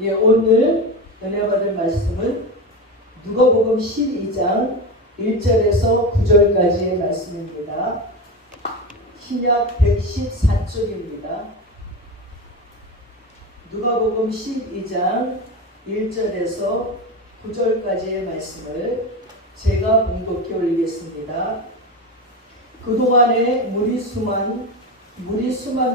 예, 오늘 은혜 받을 말씀은 누가복음 12장 1절에서 9절까지의 말씀입니다. 신약 114쪽입니다. 누가복음 12장 1절에서 9절까지의 말씀을 제가 봉독해 올리겠습니다. 그동안에 무리 수만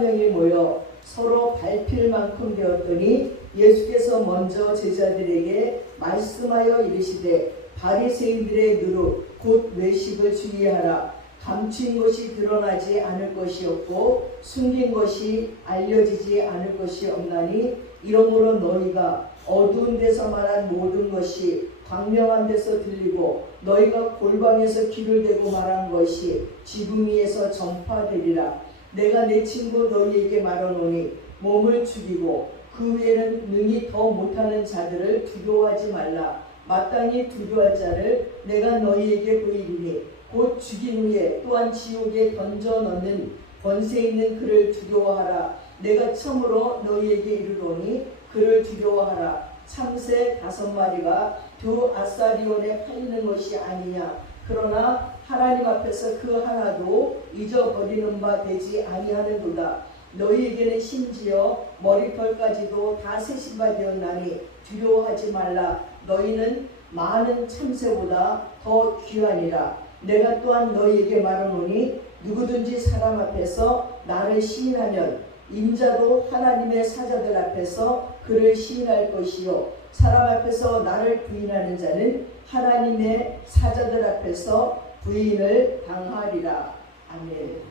명이 모여 서로 밟힐 만큼 되었더니 예수께서 먼저 제자들에게 말씀하여 이르시되 바리새인들의 누룩 곧 외식을 주의하라. 감추인 것이 드러나지 않을 것이었고 숨긴 것이 알려지지 않을 것이 없나니 이러므로 너희가 어두운 데서 말한 모든 것이 광명한 데서 들리고 너희가 골방에서 귀를 대고 말한 것이 지붕 위에서 전파되리라. 내가 내 친구 너희에게 말하노니 몸을 죽이고 그 외에는 능히 더 못하는 자들을 두려워하지 말라. 마땅히 두려워할 자를 내가 너희에게 보이리니 곧 죽인 후에 또한 지옥에 던져 넣는 권세 있는 그를 두려워하라. 내가 참으로 너희에게 이르노니 그를 두려워하라. 참새 5마리가 두 아사리온에 팔리는 것이 아니냐. 그러나 하나님 앞에서 그 하나도 잊어버리는 바 되지 아니하는도다. 너희에게는 심지어 머리털까지도 다 세신 바 되었나니 두려워하지 말라. 너희는 많은 참새보다 더 귀하니라. 내가 또한 너희에게 말하노니 누구든지 사람 앞에서 나를 시인하면 인자도 하나님의 사자들 앞에서 그를 시인할 것이요 사람 앞에서 나를 부인하는 자는 하나님의 사자들 앞에서 부인을 당하리라. 아멘.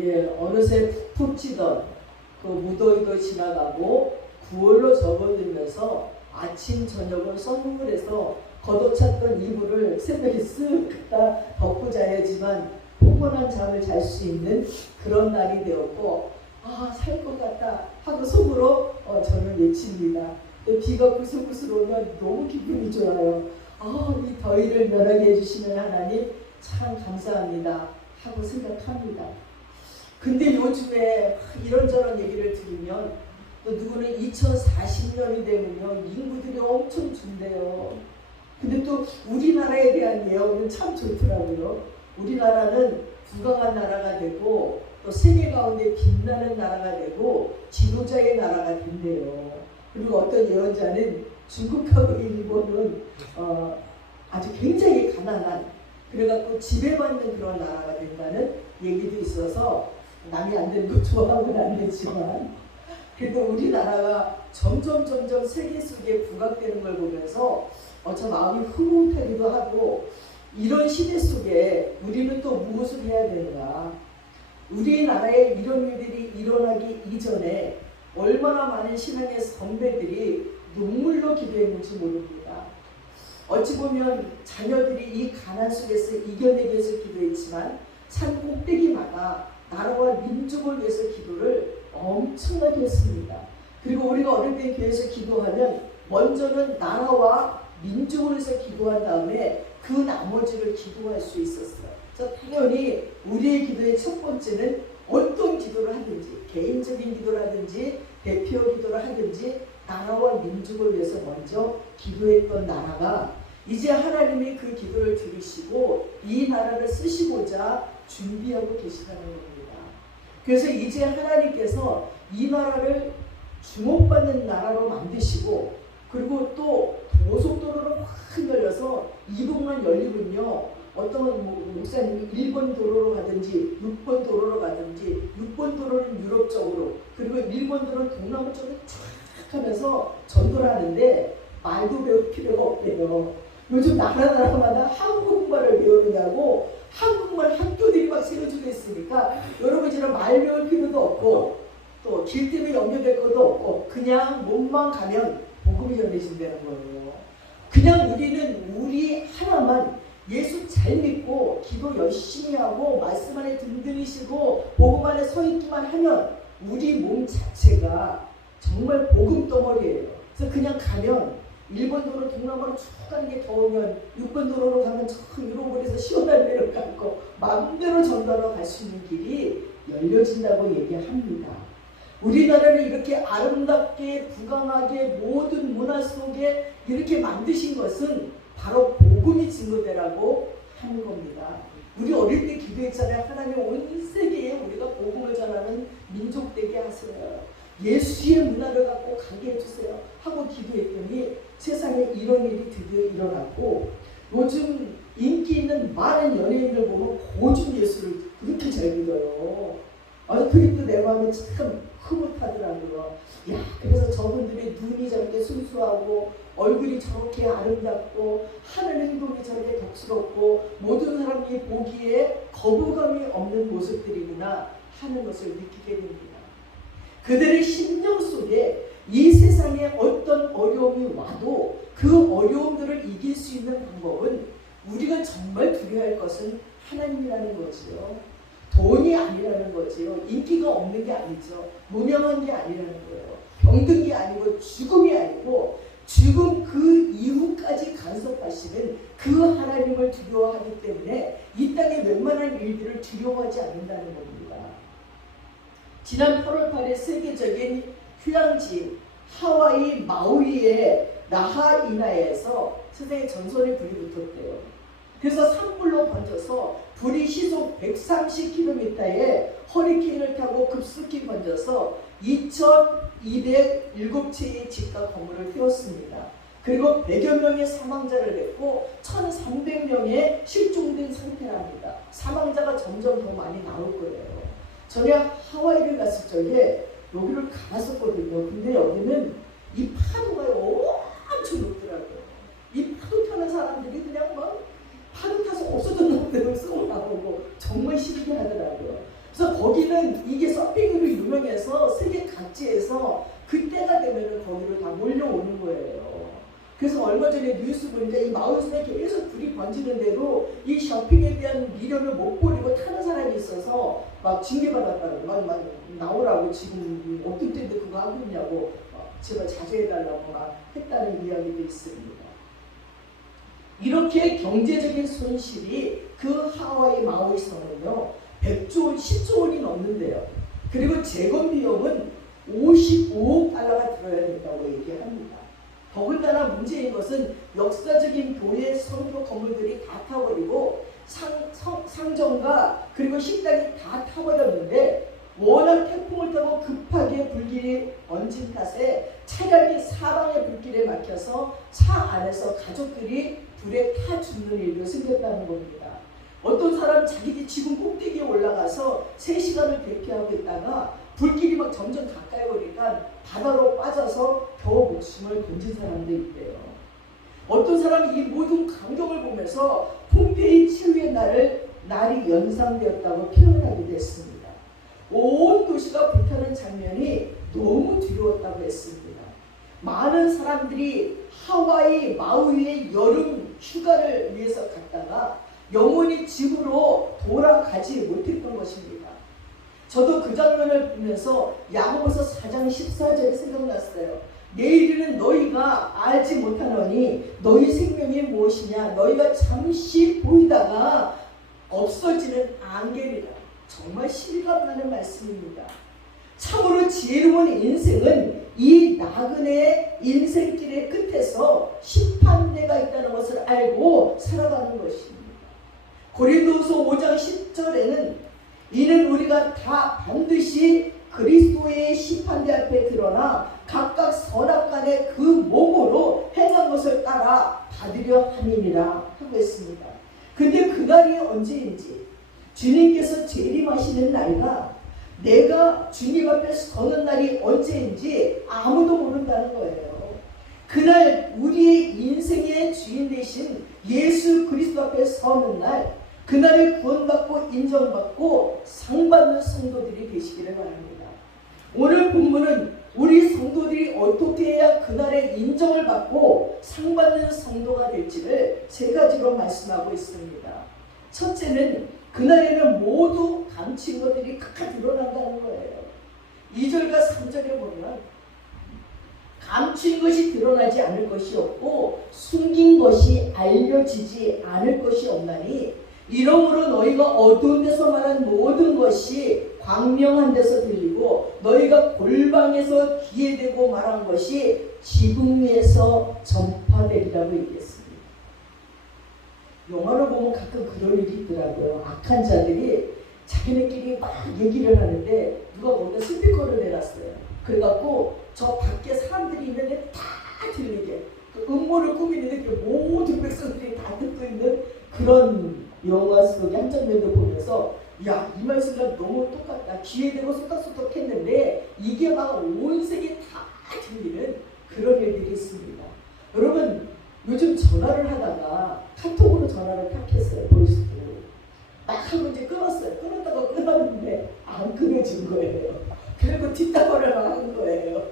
예, 어느새 푹 찌던 그 무더위도 지나가고 9월로 접어들면서 아침 저녁을 선물해서 걷어찼던 이불을 새벽에 쓱 갖다 덮고 자야지만 포근한 잠을 잘 수 있는 그런 날이 되었고, 살 것 같다 하고 속으로 저는 외칩니다. 비가 구슬구슬 오면 너무 기분이 좋아요. 이 더위를 면하게 해주시는 하나님 참 감사합니다 하고 생각합니다. 근데 요즘에 이런저런 얘기를 들으면 또 누구는 2040년이 되면요 인구들이 엄청 준대요. 근데 또 우리나라에 대한 예언은 참 좋더라고요. 우리나라는 부강한 나라가 되고 또 세계 가운데 빛나는 나라가 되고 지도자의 나라가 된대요. 그리고 어떤 예언자는 중국하고 일본은 아주 굉장히 가난한 그래갖고 지배받는 그런 나라가 된다는 얘기도 있어서 남이 안 되는 거 좋아하고는 안 되지만 그리고 우리나라가 점점 세계 속에 부각되는 걸 보면서 저 마음이 흐뭇하기도 하고 이런 시대 속에 우리는 또 무엇을 해야 되는가. 우리나라에 이런 일들이 일어나기 이전에 얼마나 많은 신앙의 선배들이 눈물로 기도했는지 모릅니다. 어찌 보면 자녀들이 이 가난 속에서 이겨내기 위해서 기도했지만 산 꼭대기마다 나라와 민족을 위해서 기도를 엄청나게 했습니다. 그리고 우리가 어릴 때 교회에서 기도하면 먼저는 나라와 민족을 위해서 기도한 다음에 그 나머지를 기도할 수 있었어요. 그래서 당연히 우리의 기도의 첫 번째는 어떤 기도를 하든지 개인적인 기도를 하든지 대표 기도를 하든지 나라와 민족을 위해서 먼저 기도했던 나라가 이제 하나님이 그 기도를 들으시고 이 나라를 쓰시고자 준비하고 계시다는 겁니다. 그래서 이제 하나님께서 이 나라를 주목받는 나라로 만드시고 그리고 또 고속도로를 확 열려서 이북만 열리면요 어떤 목사님이 1번 도로로 가든지 6번 도로로 가든지 6번 도로는 유럽 쪽으로 그리고 1번 도로는 동남아 쪽으로 쫙 하면서 전도를 하는데 말도 배울 필요가 없대요. 요즘 나라마다 한국말을 배우느냐고 한국말 학교들이 막 세워지고 있으니까 여러분 이제는 말 배울 필요도 없고 또 길 때문에 염려될 것도 없고 그냥 몸만 가면 복음이 전해진다는 거예요. 그냥 우리는 우리 하나만 예수 잘 믿고 기도 열심히 하고 말씀 안에 든든히 쉬고 복음 안에 서 있기만 하면 우리 몸 자체가 정말 복음 덩어리예요. 그래서 그냥 가면 1번 도로 동남아로 쭉 가는 게 더우면 6번 도로로 가면 저 유로볼에서 시원한 데로 가고 마음대로 전도로 갈 수 있는 길이 열려진다고 얘기합니다. 우리나라를 이렇게 아름답게 부강하게 모든 문화 속에 이렇게 만드신 것은 바로 복음이 증거되라고 하는 겁니다. 우리 어릴 때 기도했잖아요. 하나님 온 세계에 우리가 복음을 전하는 민족 되게 하세요. 예수의 문화를 갖고 가게 해주세요 하고 기도했더니 세상에 이런 일이 드디어 일어났고, 요즘 인기 있는 많은 연예인들 보면 고준 예수를 그렇게 잘 믿어요. 그게 또 내 마음에 참 흐뭇하더라고요. 야, 그래서 저분들의 눈이 저렇게 순수하고 얼굴이 저렇게 아름답고 하는 행동이 저렇게 덕스럽고 모든 사람이 보기에 거부감이 없는 모습들이구나 하는 것을 느끼게 됩니다. 그들의 심령 속에 이 세상에 어떤 어려움이 와도 그 어려움들을 이길 수 있는 방법은 우리가 정말 두려워할 것은 하나님이라는 거지요. 돈이 아니라는 거지요. 인기가 없는 게 아니죠. 무명한 게 아니라는 거예요. 병든 게 아니고 죽음이 아니고 죽음 그 이후까지 간섭하시는 그 하나님을 두려워하기 때문에 이 땅의 웬만한 일들을 두려워하지 않는다는 겁니다. 지난 8월 8일 세계적인 휴양지 하와이 마우이의 라하이나에서 세상에 전설의 불이 붙었대요. 그래서 산불로 번져서 불이 시속 130km에 허리케인을 타고 급속히 번져서 2,207채의 집과 건물을 태웠습니다. 그리고 100여 명의 사망자를 냈고 1,300명의 실종된 상태랍니다. 사망자가 점점 더 많이 나올 거예요. 전에 하와이를 갔을 적에 여기를 가봤었거든요. 근데 여기는 이 파도가 엄청 높더라고요. 이 파도 타는 사람들이 그냥 막 파도 타서 없어졌는 대로 쏘고 나오고 정말 신기하더라고요. 그래서 거기는 이게 서핑으로 유명해서 세계 각지에서 그때가 되면 거기로 다 몰려오는 거예요. 그래서 얼마 전에 뉴스 보니까 이 마우스에 계속 불이 번지는데도 이 쇼핑에 대한 미련을 못 버리고 타는 사람이 있어서 막 징계받았다고 막 나오라고 지금 어떤 때인데 그거 하고 있냐고 제발 자제해달라고 막 했다는 이야기도 있습니다. 이렇게 경제적인 손실이 그 하와이 마우이 섬은요 100조, 10조 원이 넘는데요. 그리고 재건 비용은 55억 달러가 들어야 된다고 얘기합니다. 더군다나 문제인 것은 역사적인 교회 선교 건물들이 다 타버리고 상점과 그리고 식당이 다 타버렸는데 워낙 태풍을 타고 급하게 불길이 번진 탓에 차량이 사방의 불길에 막혀서 차 안에서 가족들이 불에 타 죽는 일도 생겼다는 겁니다. 어떤 사람 자기들이 지금 꼭대기에 올라가서 3시간을 대피하고 있다가 불길이 막 점점 가까이 오니까 바다로 빠져서 겨우 목숨을 던진 사람도 있대요. 어떤 사람이 이 모든 광경을 보면서 폼페이 치유의 날이 연상되었다고 표현하기도 했습니다. 온 도시가 불타는 장면이 너무 두려웠다고 했습니다. 많은 사람들이 하와이 마우이의 여름 휴가를 위해서 갔다가 영원히 집으로 돌아가지 못했던 것입니다. 저도 그 장면을 보면서 야고보서 4장 14절이 생각났어요. 내일은 너희가 알지 못하노니 너희 생명이 무엇이냐. 너희가 잠시 보이다가 없어지는 안개리라. 정말 실감나는 말씀입니다. 참으로 지혜로운 인생은 이 나그네 인생길의 끝에서 심판대가 있다는 것을 알고 살아가는 것입니다. 고린도후서 5장 10절에는 이는 우리가 다 반드시 그리스도의 심판대 앞에 드러나 각각 선악간에 그 몸으로 행한 것을 따라 받으려 함이니라 하고 했습니다. 근데 그날이 언제인지 주님께서 재림하시는 날이나 내가 주님 앞에 서는 날이 언제인지 아무도 모른다는 거예요. 그날 우리의 인생의 주인 되신 예수 그리스도 앞에 서는 날, 그날을 구원받고 인정받고 상받는 성도들이 되시기를 바랍니다. 오늘 본문은 우리 성도들이 어떻게 해야 그날의 인정을 받고 상받는 성도가 될지를 3가지로 말씀하고 있습니다. 첫째는 그날에는 모두 감춘 것들이 각각 드러난다는 거예요. 2절과 3절에 보면 감춘 것이 드러나지 않을 것이 없고 숨긴 것이 알려지지 않을 것이 없나니 이러므로 너희가 어두운 데서 말한 모든 것이 광명한 데서 들리고 너희가 골방에서 귀에 대고 말한 것이 지붕 위에서 전파되리라고 얘기했습니다. 영화를 보면 가끔 그런 일이 있더라고요. 악한 자들이 자기네끼리 막 얘기를 하는데 누가 거기다 스피커를 내놨어요. 그래갖고 저 밖에 사람들이 있는데 다 들리게 그 음모를 꾸미는데 그 모든 백성들이 다 듣고 있는 그런 영화 속의 한 장면을 보면서 야, 이 말씀과 너무 똑같다. 귀에 대고 쏙닥쏙닥 했는데 이게 막 온 세계 다 들리는 그런 일들이 있습니다. 여러분 요즘 전화를 하다가 카톡으로 전화를 탁 했어요. 보이스도 막 하고 이제 끊었어요. 끊었다가 끊었는데 안 끊어진 거예요. 그리고 뒷담화를 하는 거예요.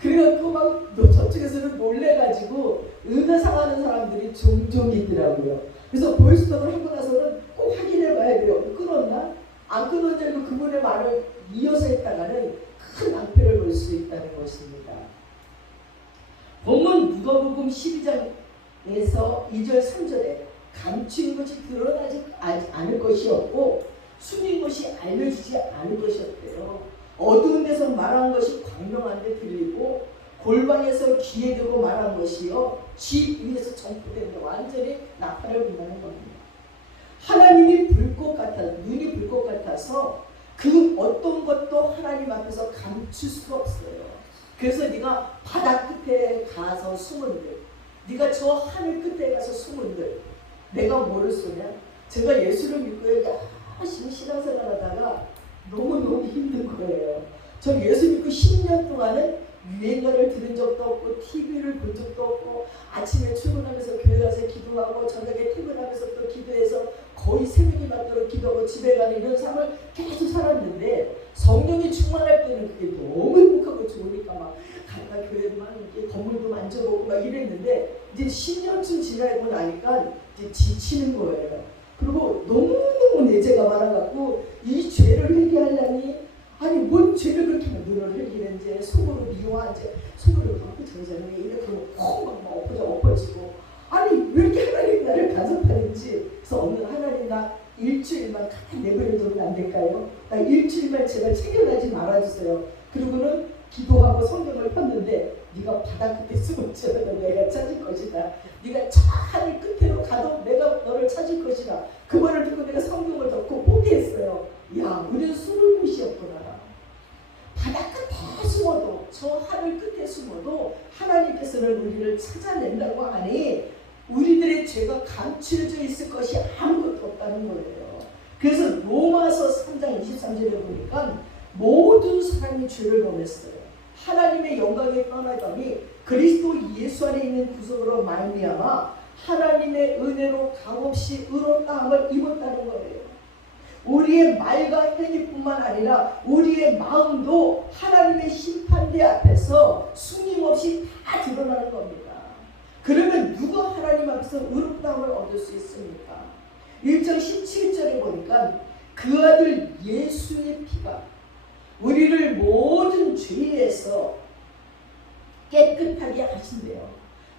그래갖고 막 저쪽에서는 놀래가지고 의가상하는 사람들이 종종 있더라고요. 그래서 보이스톡을 하고 나서는 꼭 확인해 봐야 돼요. 끊었나? 안 끊었는지 알고 그분의 말을 이어서 했다가는 큰 낭패를 볼 수 있다는 것입니다. 본문 누가복음 12장에서 2절 3절에 감춘 것이 드러나지 않을 것이었고 숨긴 것이 알려지지 않을 것이었대요. 어두운 데서 말한 것이 광명한 데 들리고 골방에서 귀에 대고 말한 것이요 집 위에서 전포되는 완전히 나팔을 분다는 겁니다. 하나님이 불꽃 같아 눈이 불꽃 같아서 그 어떤 것도 하나님 앞에서 감출 수가 없어요. 그래서 네가 바다 끝에 가서 숨은들, 네가 저 하늘 끝에 가서 숨은들, 내가 뭐를 쏘냐? 제가 예수를 믿고 열심히 신앙생활하다가 너무너무 힘든 거예요. 저 예수 믿고 10년 동안은 유행가를 들은 적도 없고 TV를 본 적도 없고 아침에 출근하면서 교회 가서 기도하고 저녁에 퇴근하면서 또 기도해서 거의 새벽이 맞도록 기도하고 집에 가는 이런 삶을 계속 살았는데 성령이 충만할 때는 그게 너무 행복하고 좋으니까 막 갔다 교회도 막 이렇게 건물도 만져보고 막 이랬는데 이제 10년쯤 지나고 나니까 이제 지치는 거예요. 그리고 너무너무 내재가 많아갖고 이 죄를 회개하려니 아니 뭔 죄를 그렇게 눈을 흘리는지 속으로 미워한지 속으로 막 저자는 왜 이래 그러고 막 엎어지고 아니 왜 이렇게 하나님 나를 간섭하는지. 그래서 어느 하나님 나 일주일만 가만 내버려두면 안 될까요? 나 일주일만 제발 챙겨나지 말아주세요. 그리고는 기도하고 성경을 폈는데 네가 바다 끝에 숨었지라도 내가 찾을 것이다. 네가 저 하늘 끝으로 가도 내가 너를 찾을 것이다. 그 말을 듣고 내가 성경을 덮고 포기했어요. 야, 우리는 숨을 곳이었구나. 바다 끝에 숨어도 저 하늘 끝에 숨어도 하나님께서는 우리를 찾아낸다고 하니 우리들의 죄가 감추어져 있을 것이 아무것도 없다는 거예요. 그래서 로마서 3장 23절에 보니까 모든 사람이 죄를 범했어요. 하나님의 영광에 떠나더니 그리스도 예수 안에 있는 구속으로 말미암아 하나님의 은혜로 값없이 의롭다함을 입었다는 거예요. 우리의 말과 행위뿐만 아니라 우리의 마음도 하나님의 심판대 앞에서 숨김없이 다 드러나는 겁니다. 그러면 누가 하나님 앞에서 의롭다함을 얻을 수 있습니까? 1장 17절에 보니까 그 아들 예수의 피가 우리를 모든 죄에서 깨끗하게 하신대요.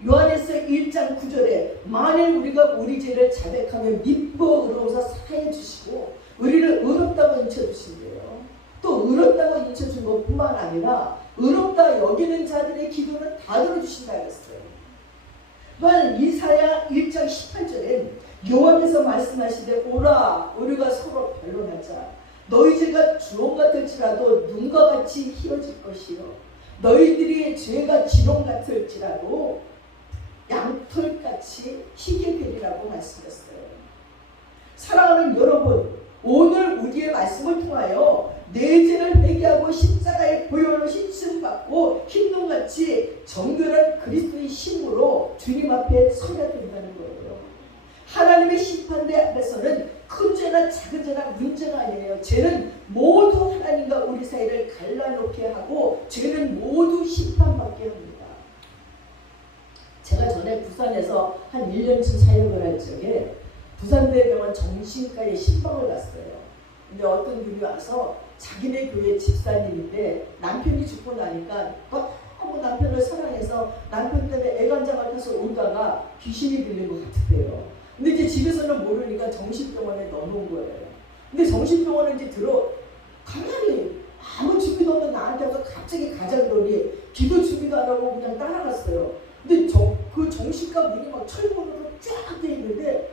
요한에서 1장 9절에 만일 우리가 우리 죄를 자백하면 믿고 의로워서 사해 주시고 우리를 의롭다고 인쳐주신대요. 또 의롭다고 인쳐준 것뿐만 아니라 의롭다 여기는 자들의 기도는 다 들어주신다 했어요. 또한 이사야 1장 18절에 여호와께서 말씀하시되 오라 우리가 서로 변론하자. 너희 죄가 주홍 같을지라도 눈과 같이 희어질 것이요 너희들의 죄가 지롱 같을지라도 양털같이 희게 되리라고 말씀했어요. 사랑하는 여러분, 오늘 우리의 말씀을 통하여 내 죄를 회개하고 십자가의 보혈로 씻음받고 흰눈같이 정결한 그리스도의 힘으로 주님 앞에 서야 된다는 거예요. 하나님의 심판대 앞에서는 큰 죄나 작은 죄나 문제가 아니에요. 죄는 모두 하나님과 우리 사이를 갈라놓게 하고 죄는 모두 심판받게 합니다. 제가 전에 부산에서 한 1년쯤 사역을 할 적에 부산대병원 정신과에 신방을 갔어요. 근데 어떤 분이 와서 자기네 교회 집사님인데 남편이 죽고 나니까 너무 남편을 사랑해서 남편 때문에 애간장을 타서 울다가 귀신이 들린 것 같대요. 근데 이제 집에서는 모르니까 정신병원에 넣어놓은 거예요. 근데 정신병원에 이제 가만히 아무 준비도 없는 나한테 와서 갑자기 가자 그러니 기도 준비도 안 하고 그냥 따라갔어요. 근데 그 정식과 문이 막 철문으로 쫙 돼 있는데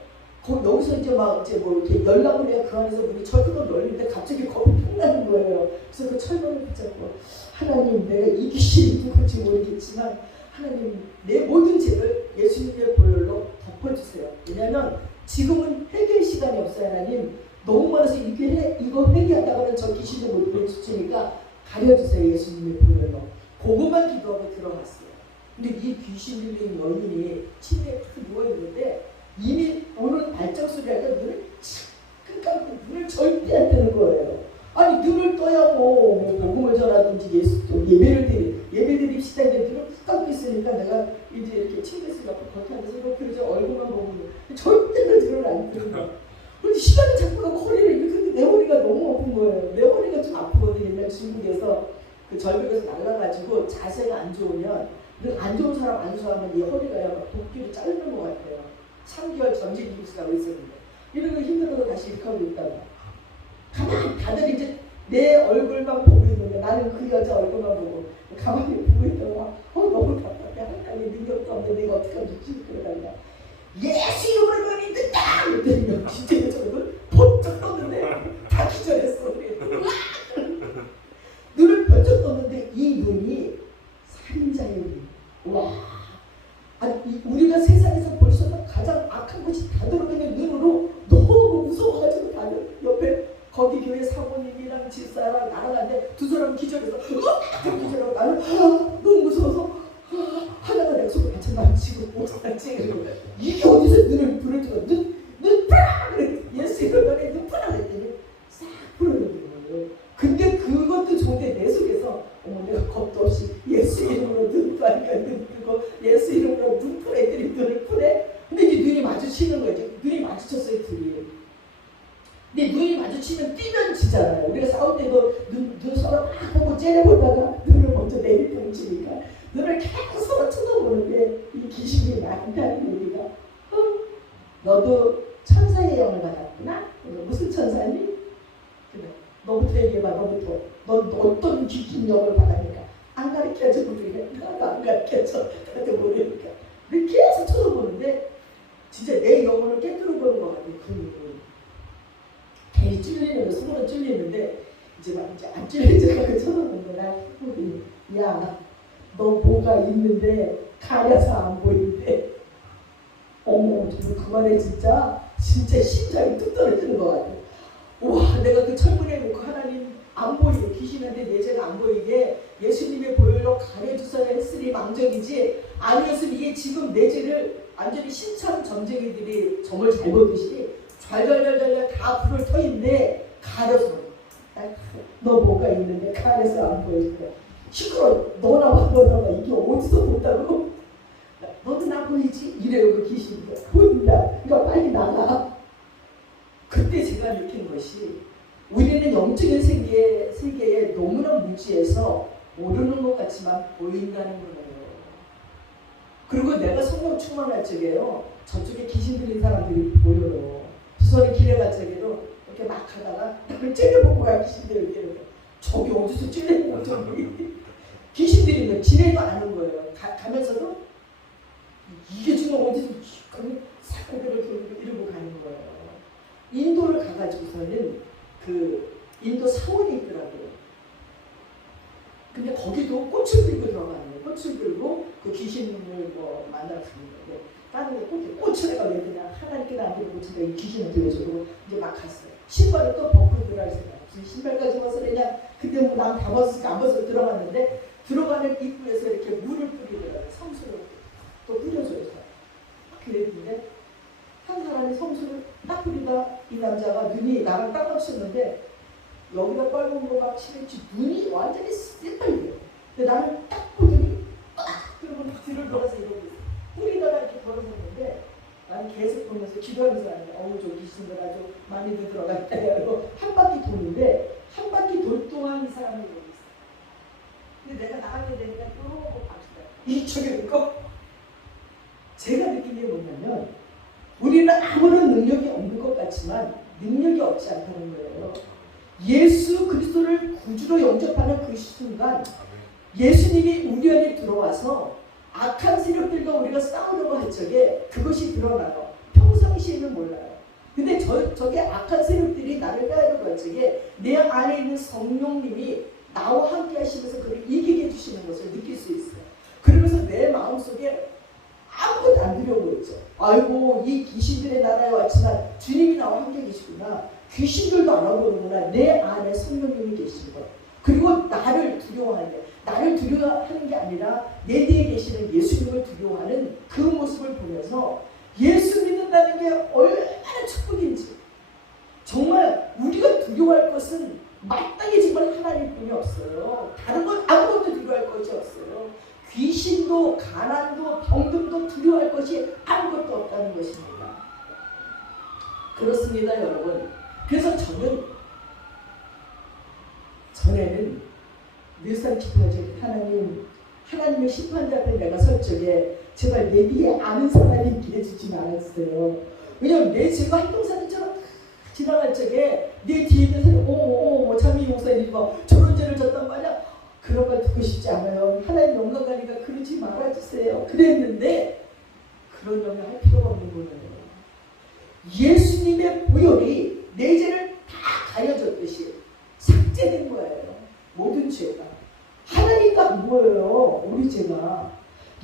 여기서 이제 뭐 이렇게 열람을 해야 그 안에서 문이 철문으로 열리는데 갑자기 겁이 폭 나는 거예요. 그래서 그 철문을 붙잡고 하나님, 내가 이 귀신이 누굴지 모르겠지만 하나님, 내 모든 죄를 예수님의 보혈로 덮어주세요. 왜냐하면 지금은 회개 시간이 없어요. 하나님, 너무 많아서 이거 회개하다가는 저 귀신을 못 보여주시니까 가려주세요. 예수님의 보혈로. 그것만 기도하고 들어갔어요. 근데 이 귀신 들린 여인이 침대에 탁 누워있는데 이미 오는 발작소리 하니까 눈을 착 감고 눈을 절대 안 뜨는 거예요. 아니, 눈을 떠야 뭐 복음을 전하든지 예배 드립시다 했는데 눈을 푹 감고 있으니까 내가 이제 이렇게 침대에서 옆에 겉에 앉아서 이렇게 얼굴만 보고 절대로 눈을 안 뜨는 거야. 근데 시간이 자꾸 가고 허리를 이렇게, 내 허리가 너무 아픈 거예요. 내 허리가 좀 아프거든요. 옛날 중국에서 그 절벽에서 날라가지고 자세가 안 좋으면, 안 좋은 사람 안수하면 이 허리가 도끼로 자르는 것 같아요. 3개월 전직 기술하고 있었는데 이런 거 힘들어서 다시 이렇게 하고 있다가 가만히 다들 이제 내 얼굴만 보고 있는데 나는 그 여자 얼굴만 보고 가만히 보고 있다가 너무 답답해. 한강에 능력도 없는데 내가 어떻게 하지? 그러다가 예수 이름으로 믿는다! 그랬더니 진짜 여자 얼굴 번쩍 떴는데 다 기절했어. 눈을 번쩍 떴는데 이 눈이 살인자의 눈. 와, 아니, 우리가 세상에서 볼 수 없는 가장 악한 것이 다 들어가는 눈으로 너무 무서워가지고 다들 옆에 거기 교회 사모님이랑 집사랑 나랑 갔는데 두 사람 기절해서 기절하고 나는 너무 무서워서 하나가 내가 손을 같이 만지고 목사를 찍고 이게 어디서 눈을 불을 뜨고 눈 뿌라! 그래. 예수 이름으로 눈 뿌라! 그랬더니 싹 풀어내는 거예요. 근데 그것도 좋은데 내 속에서 내가 겁도 없이 예수 이름으로 눈 뿌라니까 눈 뜨고 예수 이름으로 눈 뿌라 애들이 눈을 뿌래. 근데 이제 눈이 마주치는 거죠. 눈이 마주쳤어요, 둘이. 근데 눈이 마주치면 뛰면 지잖아요. 우리가 싸울 때도 눈 서로 막 보고 째려보다가 눈을 먼저 내리쳐치니까 눈을 계속 서로 쳐다보는데 이 귀신이 많다는 얘기가 너도 천사의 영을 받았구나? 무슨 천사니? 그래. 너부터 얘기해봐. 너부터. 넌 어떤 귀신 영을 받았니까? 안 가르쳐줘. 나도 안 가르쳐줘. 나도 모르니까. 근데 계속 쳐다보는데 진짜 내 영혼을 깨뜨려보는 것 같아. 그 눈을. 괜히 찔리는 거, 손으로 찔리는데 이제 안 찔리지가 그 쳐다보는데 야, 너 뭐가 있는데 가려서 안 보이는데 어머, 좀 그만해. 진짜 심장이 뚝 떨어지는 것 같아. 와, 내가 그 철문에 놓고 하나님 안 보이게, 귀신한테 내 죄가 안 보이게 예수님의 보혈로 가려주셔야 했으니 망정이지, 아니었으면 이게 지금 내 죄를 완전히 신참 점쟁이들이 점을 잘 보듯이 잘잘잘잘 다 불을 터인데 가려서 너 뭐가 있는데 가려서 안 보이니까 시끄러워. 너나 와 이게 어디서 본다고? 너도 나 보이지? 이래요. 그 귀신이 보인다. 그러니까 빨리 나가. 그때 제가 느낀 것이 우리는 영적인 세계에 너무나 무지해서 모르는 것 같지만 보인다는 거예요. 그리고 내가 성령 충만할 적에요, 저쪽에 귀신 들린 사람들이 보여요. 부서리 길에 갈 적에도 이렇게 막 하다가 나를 째려보고 가. 귀신들이 이렇게 저기 어디서 째려보고 저기 귀신들이 뭐 지내도 않은 거예요. 가면서도 이게 지금 어디서 싹 고개를 이러고 가는 거예요. 인도를 가가지고서는 그 인도 사원이 있더라고요. 근데 거기도 꽃을 들고 들어가는 거예요. 꽃을 들고 그 귀신을 뭐 만나러 가는 건데, 다른 데 꽃을 내가 왜 그냥 하나님께 나한테 꽃을 이 귀신을 들려주고 이제 막 갔어요. 신발을 또 벗고 들어갈 생각. 신발까지 벗으려냐? 그때 뭐 난 다 벗었으니까 안 벗고 들어갔는데, 들어가는 입구에서 이렇게 물을 뿌리더라고요. 성수를 또 뿌려줘요. 그랬는데 한 사람이 성수를 딱 뿌리다 이 남자가 눈이 나랑 딱 맞췄는데 여기다 빨간 거가 칠했지 눈이 완전히 새빨개요. 근데 나를 딱 보더니 그러고 뒤를 돌아서 이러고 있어. 뿌리다가 이렇게 돌아섰는데 나는 계속 보면서 기도하면서 하는데 저 귀신들 아주 많이들 들어갔다. 그리고 한 바퀴 도는데 한 바퀴 돌 동안 이 사람이 이러고 있어. 근데 내가 나가게 되니까 이러고 바뀌다. 이쪽에 있고. 제가 느낀 게 뭐냐면 우리는 아무런 능력이 없는 것 같지만 능력이 없지 않다는 거예요. 예수 그리스도를 구주로 영접하는 그 순간 예수님이 우리 안에 들어와서 악한 세력들과 우리가 싸우려고 할 적에 그것이 드러나요. 평상시에는 몰라요. 근데 저게 악한 세력들이 나를 해하려고 할 적에 내 안에 있는 성령님이 나와 함께 하시면서 그를 이기게 해주시는 것을 느낄 수 있어요. 그러면서 내 마음속에 아무것도 안 두려워 있죠. 아이고 이 귀신들의 나라에 왔지만 주님이 나와 함께 계시구나. 귀신들도 알아보는구나. 내 안에 성령님이 계신 것. 그리고 나를 두려워하는데 나를 두려워하는 게 아니라 내 뒤에 계시는 예수님을 두려워하는 그 모습을 보면서 예수 믿는다는 게 얼마나 축복인지, 정말 우리가 두려워할 것은 마땅히 정말 하나님뿐이 없어요. 다른 건 아무것도 두려워할 것이 없어요. 귀신도 가난도 병든도 두려워할 것이 아무것도 없다는 것입니다. 그렇습니다, 여러분. 그래서 저는 전에는 늘상 기도하죠. 하나님의 심판자 앞에 내가 설 적에 제발 내 뒤에 아는 사람이 있게 해주지 말았어요. 왜냐면 내 죄가 활동사진처럼 지나갈 적에 내 뒤에 있는 사람이 참이 목사님 저런 죄를 졌단 말이야. 그런 걸 듣고 싶지 않아요. 하나님 영광 가니까 그러지 말아주세요. 그랬는데 그런 영향 할 필요가 없는 거예요. 예수님의 보혈이 내 죄를 다 가려줬듯이 삭제된 거예요. 모든 죄가. 하나님과 안 보여요. 우리 죄가.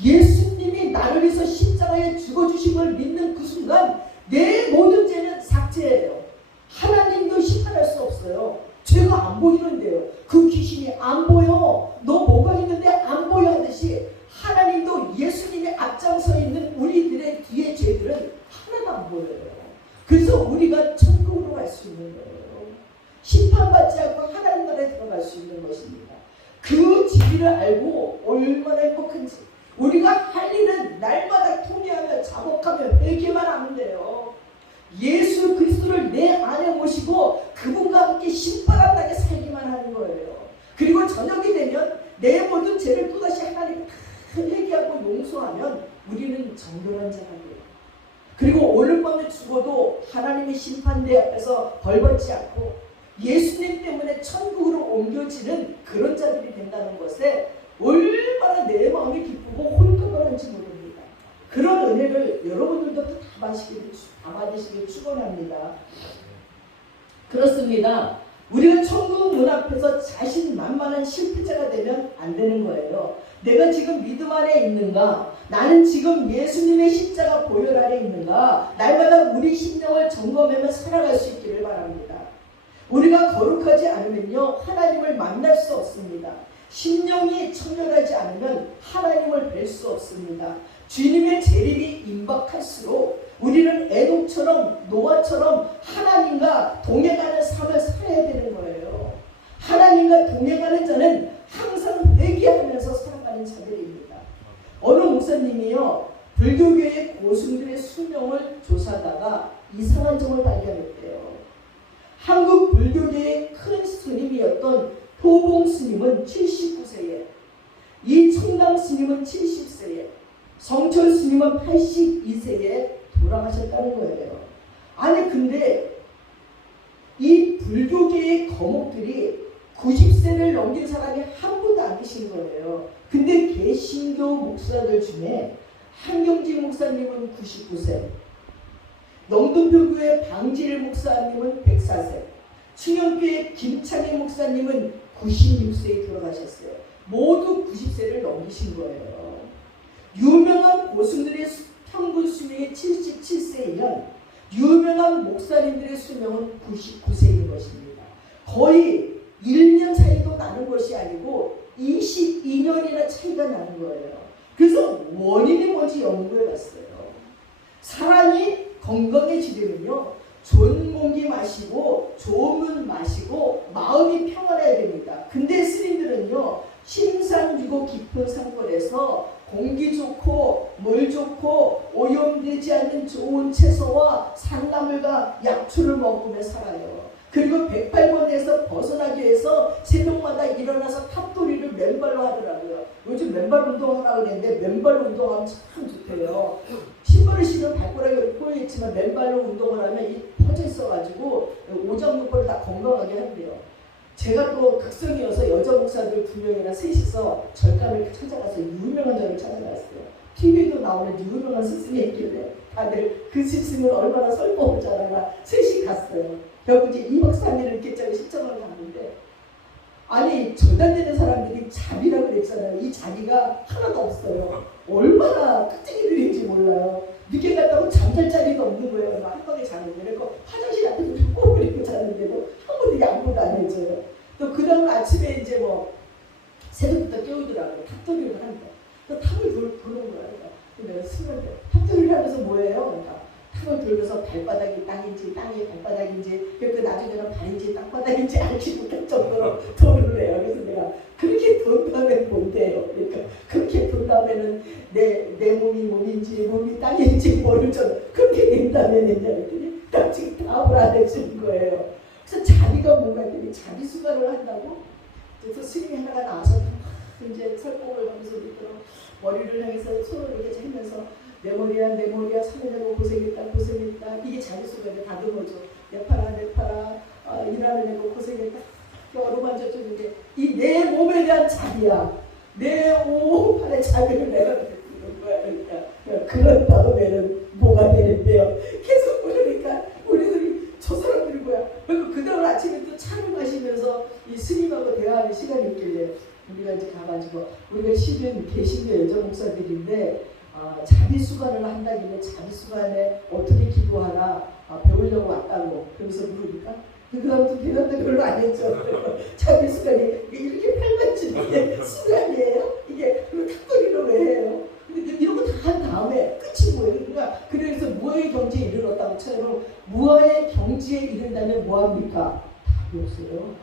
예수님이 나를 위해서 십자가에 죽어주신 걸 믿는 그 순간 내 모든 죄는 삭제예요. 하나님도 심판할 수 없어요. 죄가 안 보이는데요. 그 귀신이 안 보여. 너 뭐가 있는데 안 보여 하듯이 하나님도 예수님이 앞장서 있는 우리들의 뒤의 죄들은 하나도 안 보여요. 그래서 우리가 천국으로 갈 수 있는 거예요. 심판받지 않고 하나님 나라에 들어갈 수 있는 것입니다. 그 진리를 알고 얼마나 행복한지. 우리가 할 일은 날마다 통회하며 자복하며 회개만 하면 돼요. 예수 그리스도를 내 안에 모시고 그분과 함께 신바람나게 살기만 하는 거예요. 그리고 저녁이 되면 내 모든 죄를 또다시 하나님 회개하고 용서하면 우리는 정결한 자가 돼요. 그리고 오늘 밤에 죽어도 하나님의 심판대 앞에서 벌받지 않고 예수님 때문에 천국으로 옮겨지는 그런 자들이 된다는 것에 얼마나 내 마음이 기쁘고 홀가분한지 모릅니다. 그런 은혜를 여러분들도 다 받으시길 축원합니다. 그렇습니다. 우리가 천국 문 앞에서 자신만만한 실패자가 되면 안 되는 거예요. 내가 지금 믿음 안에 있는가? 나는 지금 예수님의 십자가 보혈 아래 있는가? 날마다 우리 심령을 점검하며 살아갈 수 있기를 바랍니다. 우리가 거룩하지 않으면요 하나님을 만날 수 없습니다. 심령이 청결하지 않으면 하나님을 뵐 수 없습니다. 주님의 재림이 임박할수록 우리는 에녹처럼 노아처럼 하나님과 동행하는 삶을 살아야 되는 거예요. 하나님과 동행하는 자는 항상 회개하면서 살아가는 자들입니다. 어느 목사님이요 불교계의 고승들의 수명을 조사하다가 이상한 점을 발견했대요. 한국 불교계의 큰 스님이었던 도봉 스님은 79세에, 이 청남 스님은 70세에, 성철 스님은 82세에 돌아가셨다는 거예요. 아니 근데 이 불교계의 거목들이 90세를 넘긴 사람이 한 분도 안 계신 거예요. 근데 개신교 목사들 중에 한경진 목사님은 99세, 영등포교회 방지일 목사님은 104세, 충영교회 김창희 목사님은 96세에 돌아가셨어요. 모두 90세를 넘기신 거예요. 유명한 고수들의 평균 수명이 77세이면 유명한 목사님들의 수명은 99세인 것입니다. 거의 1년 차이도 나는 것이 아니고 22년이나 차이가 나는 거예요. 그래서 원인이 뭔지 연구해 봤어요. 사람이 건강해지려면요 좋은 공기 마시고 좋은 물 마시고 마음이 평안해야 됩니다. 근데 스님들은요 신산유고 깊은 산골에서 공기 좋고 물 좋고 오염되지 않는 좋은 채소와 산나물과 약초를 먹으며 살아요. 그리고 108번에서 벗어나기 위해서 새벽마다 일어나서 탑돌이를 맨발로 하더라고요. 요즘 맨발 운동하라고 그랬는데 맨발 운동하면 참 좋대요. 신발을 신으면 발가락이 꼬여있지 모르겠지만 맨발로 운동을 하면 이 퍼져 있어가지고 오장육부를 다 건강하게 한대요. 제가 또 극성이어서 여자 목사들 2명이나 셋이서 절간을 찾아가서 유명한 절을 찾아갔어요. TV도 나오는 유명한 스승이 있길래 다들 그 스승을 얼마나 설법을 잘하나 셋이 갔어요. 결국 이제 2박 3일을 이렇게 짜리 실정을 갔는데, 아니 전단되는 사람들이 자비라고 그랬잖아요. 이 자비가 하나도 없어요. 얼마나 끝쟁이들인지 몰라요. 늦게 갔다고 잠잘 자리가 없는 거예요. 한 방에 자는데, 그래서 화장실 앞에 꼬부리고 자는데도 아무도 양보도 안 해줘요. 또 그 다음 아침에 이제 뭐 새벽부터 깨우더라고요. 탑돌이를 한다. 그 탑을 도는 거야. 내가 쓰는데 탑돌이를 하면서 뭐예요? 그러니까 탑을 돌면서 발바닥이 땅인지 땅이 발바닥인지, 그러니까 나중에는 발인지 땅바닥인지 알지 못할 정도로 도는 거예요. 그래서 내가 그렇게 돈 다음에 뭔데요? 그러니까 그렇게 돈 다음에는 내 몸이 몸인지 몸이 땅인지 모를 정도 그렇게 된 다음에 냈냐 그랬더니 딱 지금 답을 안 해주는 거예요. 그래서 자비가 뭔가 했더니 자비 수가를 한다고. 그래서 스님이 하나가 나와서 이제 설법을 하면서 우리처럼 머리를 향해서 손을 이렇게 하면서 내 머리야 3년하고 고생했다. 이게 자비 수가를 다듬어줘. 내 팔아 일하는 애가 고생했다. 어루만져 주는데 이 내 몸에 대한 자비야. 내 팔의 자비를 내가 베푸는 거야. 그러니까 그런 다음에는 뭐가 되는데요. 계속 그러니까 우리들이 저 사람들이 뭐야. 그리고 그 다음 아침에 또 차를 마시면서 이 스님하고 대화하는 시간이 있길래 우리가 이제 가가지고, 우리가 실은 개신교 여자 목사들인데 자비수관을 한다길래 자비수관에 어떻게 기도하나 배우려고 왔다고. 그러면서 물으니까 그 다음부터 대답도 별로 안 했죠. 자비수관이 이렇게 팔만치게 수관이에요? 이게 그리고 탁거리로 왜 해요? 근데 이런 거 다 한 다음에 끝이 뭐예요? 그러니까 그래서 무아의 경지에 이르렀다고 처럼 무아의 경지에 이른다면 뭐합니까? 답이 없어요.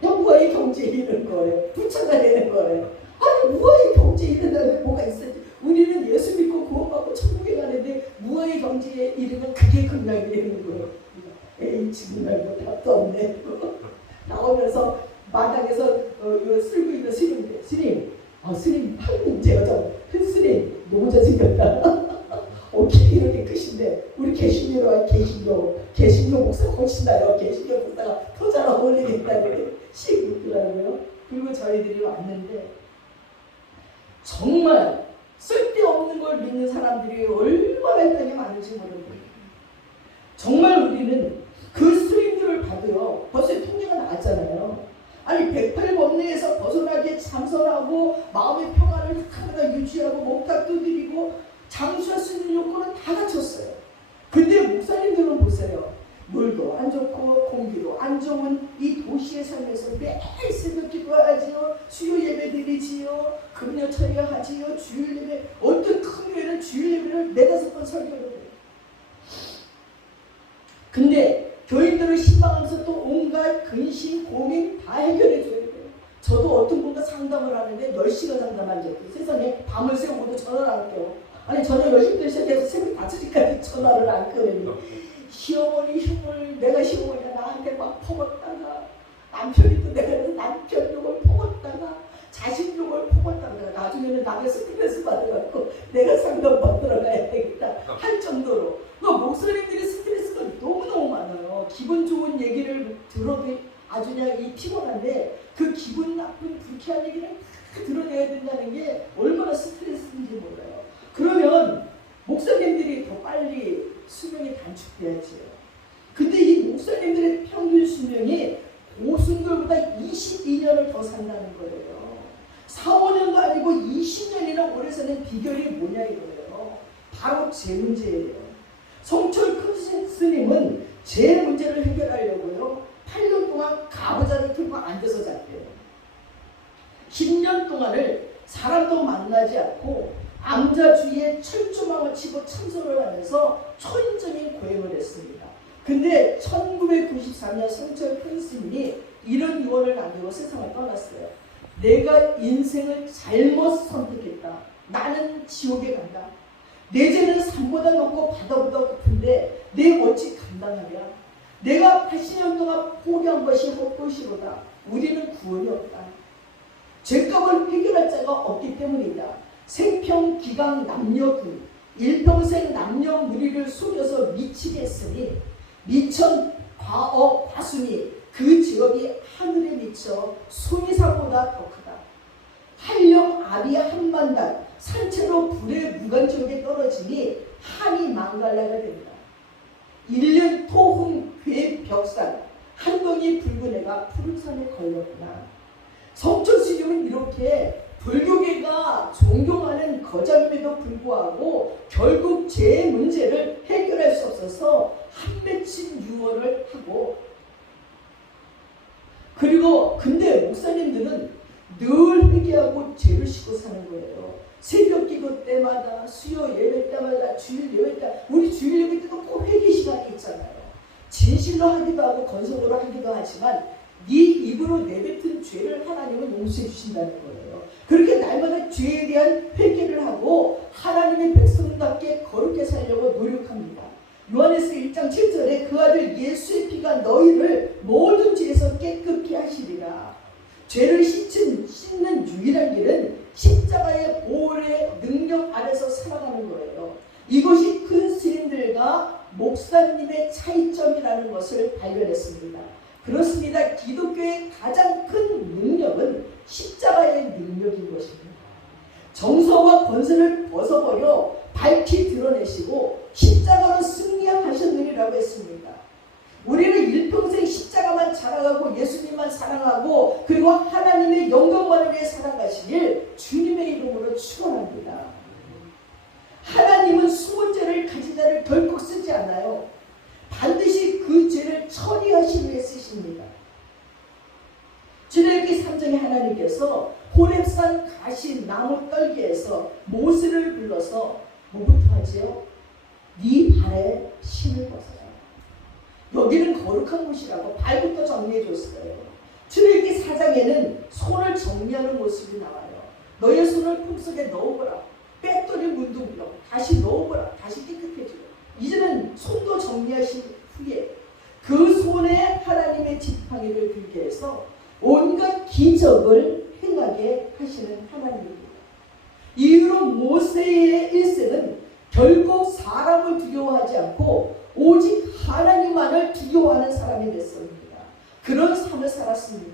그냥 무아의 경지에 이르는 거예요. 부처가 되는 거예요. 아니 무아의 경지에 이른다면 뭐가 있어야지. 우리는 예수 믿고 구원받고 천국에 가는데 무아의 경지에 이르면 그게 극락이 되는 거예요. 에이 지금 말고 답도 없네. 나오면서 마당에서 쓸고 있는 스님인데, 스님 팔문제 여자 큰 스님 너무 잘생겼다. 어떻게 이렇게 크신데 우리 개신교로 와. 개신교 목사 훨씬 나요. 개신교 목사가 더 잘 어울리겠다는 씩 웃더라고요. 그리고 저희들이 왔는데 정말 쓸데없는 걸 믿는 사람들이 얼마나 이 땅에 많은지 모릅니다. 정말 우리는 그 스님들을 봐도요, 벌써 통계가 나왔잖아요. 아니 108법례에서 벗어나게 참선하고 마음의 평안을 하나가 유지하고 목탁도 드리고 장수할 수 있는 요건은 다 갖췄어요. 근데 목사님들은 보세요. 물도 안 좋고 공기도 안 좋은 이 도시의 삶에서 매일 새벽 기도하지요. 수요 예배 드리지요. 금요 처리하지요. 주일 예배, 어떤 큰 교회는 주일 예배를 4-5번 설교를 해요. 근데 교인들을 신방하면서 또 온갖 근심, 고민 다 해결해 줘야 돼요. 저도 어떤 분과 상담을 하는데 10시간 상담한 적도 세상에 밤을 새우고도 전화를 안 껴요. 아니 저녁 10시부터 시작해서 새벽 5시까지 전화를 안 끊으니 시어머니 흉을 내가 시어머니가 나한테 막 퍼먹다가 남편이 또 내가 남편 욕을 퍼먹다가 자식 욕을 퍼먹다가 나중에는 나를 스트레스 받아갖고 내가 상담 받으러 가야 되겠다 할 정도로 목사님들의 스트레스가 너무너무 많아요. 기분 좋은 얘기를 들어도 아주 그냥 이 피곤한데 그 기분 나쁜 불쾌한 얘기를 다 드러내야 된다는 게 얼마나 스트레스인지 몰라요. 그러면 목사님들이 더 빨리 수명이 단축돼야지요. 근데 이 목사님들의 평균 수명이 고순들보다 22년을 더 산다는 거예요. 4-5년도 아니고 20년이나 오래 사는 비결이 뭐냐 이거예요. 바로 제 문제예요. 성철 큰 스님은 제 문제를 해결하려고요 8년 동안 가부좌를 들고 앉아서 잤대요. 10년 동안을 사람도 만나지 않고 암자 주위에 철조망을 치고 참선을 하면서 초인적인 고행을 했습니다. 근데 1994년 성철 큰 스님이 이런 유언을 남기고 세상을 떠났어요. 내가 인생을 잘못 선택했다. 나는 지옥에 간다. 내 죄는 산보다 높고 바다보다 높은데 내 어찌 감당하랴. 내가 80년 동안 포기한 것이 헛것이로다. 우리는 구원이 없다. 죄값을 해결할 자가 없기 때문이다. 생평 기강 남녀군 일평생 남녀무리를 속여서 미치게 했으니 미천 과순이 그 직업이 하늘에 미쳐 소미사보다 더 크다. 한령 아비 한만단 산채로 불의 무간지옥에 떨어지니 한이 망갈라가 된다. 1년 토흥 괴벽산 한동이 붉은 애가 푸른 산에 걸렸구나. 성철스님은 이렇게 불교계가 존경하는 거장임에도 불구하고 결국 제 문제를 해결할 수 없어서 한맺힌 유언을 하고, 그리고 근데 목사님들은 늘 회개하고 죄를 씻고 사는 거예요. 새벽 기도 때마다, 수요 예배 때마다, 주일 예배 때, 우리 주일 예배 때도 꼭 회개 시간이 있잖아요. 진실로 하기도 하고 건성으로 하기도 하지만 네 입으로 내뱉은 죄를 하나님은 용서해 주신다는 거예요. 그렇게 날마다 죄에 대한 회개를 하고 하나님의 백성답게 거룩게 살려고 노력합니다. 요한에서 1장 7절에 그 아들 예수의 피가 너희를 모든 죄에서 깨끗게 하시리라. 죄를 씻는 유일한 길은 십자가의 보혈의 능력 아래서 살아가는 거예요. 이것이 큰 스님들과 목사님의 차이점이라는 것을 발견했습니다. 그렇습니다. 기독교의 가장 큰 능력은 십자가의 능력인 것입니다. 정서와 권세를 벗어버려 밝히 드러내시고 십자가로 승리하셨느니라고 했습니다. 우리는 일평생 십자가만 자랑하고 예수님만 사랑하고 그리고 하나님의 영광만을 위해 살아가시길 주님의 이름으로 축원합니다. 하나님은 숨은 죄를 가진 자를 결코 쓰지 않아요. 반드시 그 죄를 처리하시기 위해 쓰십니다. 출애굽기 3장에 하나님께서 호렙산 가시 나무 떨기에서 모세를 불러서 뭐부터 하지요? 네 발에 신을 벗어라. 여기는 거룩한 곳이라고 발부터 정리해 줬어요. 출애굽기 4장에는 손을 정리하는 모습이 나와요. 너의 손을 품속에 넣어보라. 뺏돌이 문둥이로 다시 넣어보라. 다시 깨끗해지고. 이제는 손도 정리하신 후에 그 손에 하나님의 지팡이를 들게 해서 온갖 기적을 행하게 하시는 하나님입니다. 이후로 모세의 일생은 결국 사람을 두려워하지 않고 오직 하나님만을 두려워하는 사람이 됐습니다. 그런 삶을 살았습니다.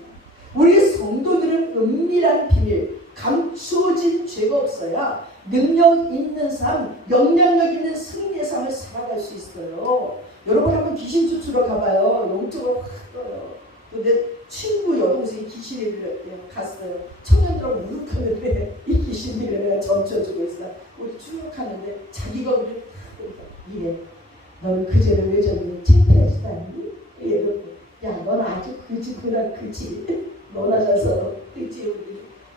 우리 성도들은 은밀한 비밀, 감추어진 죄가 없어야 능력 있는 삶, 영향력 있는 승리의 삶을 살아갈 수 있어요. 여러분 한번 귀신 쫓으러 가봐요. 영적으로 확 떠요. 또 내 친구 여동생이 귀신에 갔어요. 청년들하고 무릎하는데 이 귀신들이 내가 점쳐주고 있어. 우리 쭉 하는데 자기가 우리 이게 너는 그 죄를 왜 저기 창피하지도 않니? 얘도 야 넌 아주 그지구나 그지. 너나 가서 그지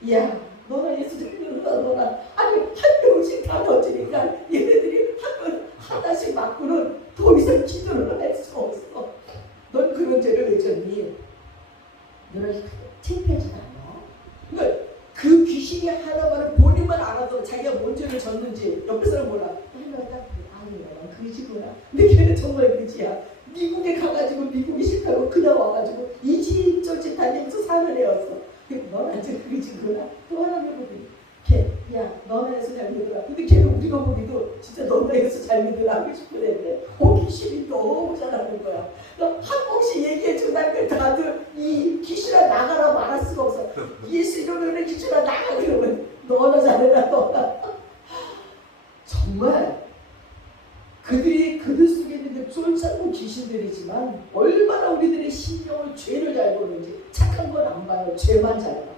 우리. 야 너나 예수를 믿는다 너나. 아니 한 명씩 다 던지니까 얘네들이 하나씩 맞고는 더 이상 기도를 할 수 없어. 넌 그런 죄를 왜 졌니? 너는 창피하지도 않아. 그러니까 그 귀신이 하나만을 본인만 알아도 자기가 뭔 죄를 졌는지 옆에 사람 몰라. 아니야 그지구나. 근데 걔는 정말 그지야. 미국에 가가지고 미국이 싫다고 그냥 와가지고 이 집 저 집 다니면서 사는 애였어. 넌 아직 그지구나. 또 하나님 보기 걔 야 너네에서 잘 믿어라. 근데 걔는 우리가 보기도 진짜 너네에서 잘 믿으라 하고 싶은 애인데 귀신이 너무 잘하는 거야. 한 번씩 얘기해주다가 다들 이 귀신아 나가라 말할 수가 없어. 예수 이러면 귀신아 나가 그러면 너나 잘해라 너나. 정말 그들이 그들 속에 있는 쫄짝고 귀신들이지만 얼마나 우리들의 신령을 죄를 잘 보는지. 착한 건 안 봐요. 죄만 잘 봐.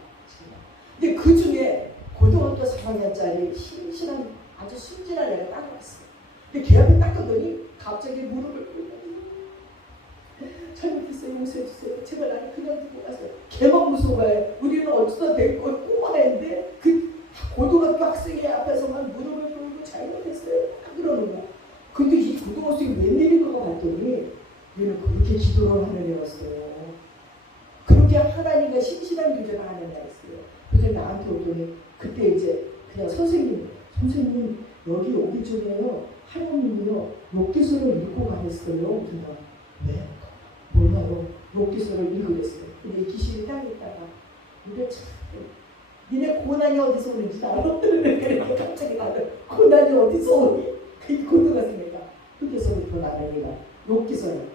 근데 그 중에 고등학교 4학년짜리 신실한 아주 순진한 애가 딱 왔어요. 근데 걔 앞에 딱 가더니 갑자기 무릎을 꿇고 잘못했어요. 용서해주세요. 제발 나를 그냥 두고 가세요. 걔만 무서운 거예요. 우리는 어쩌다 될 걸 꼬마애인데 그 고등학교 학생의 앞에서만 무릎을 꿇고 잘못했어요. 딱 그러는 거야. 근데 이 고등학생이 웬일인 거 봤더니 얘는 그렇게 기도를 하는 애였어요. 그렇게 하나님과 신실한 교제를 하는 애였어요. 그래서 나한테 오더니 그때 이제 그냥 선생님 여기 오기 전에요 하나님이요 욕기서를 읽고 가랬어요. 그래서 왜? 몰라요. 욕기서를 읽으랬어요. 근데 이 귀신이 딱 있다가 근데 참 니네 고난이 어디서 오는지 알아? 그러니까 갑자기 나를 고난이 어디서 오니? 그 고등학생이가 흑기서부터 나가니까 욕기서는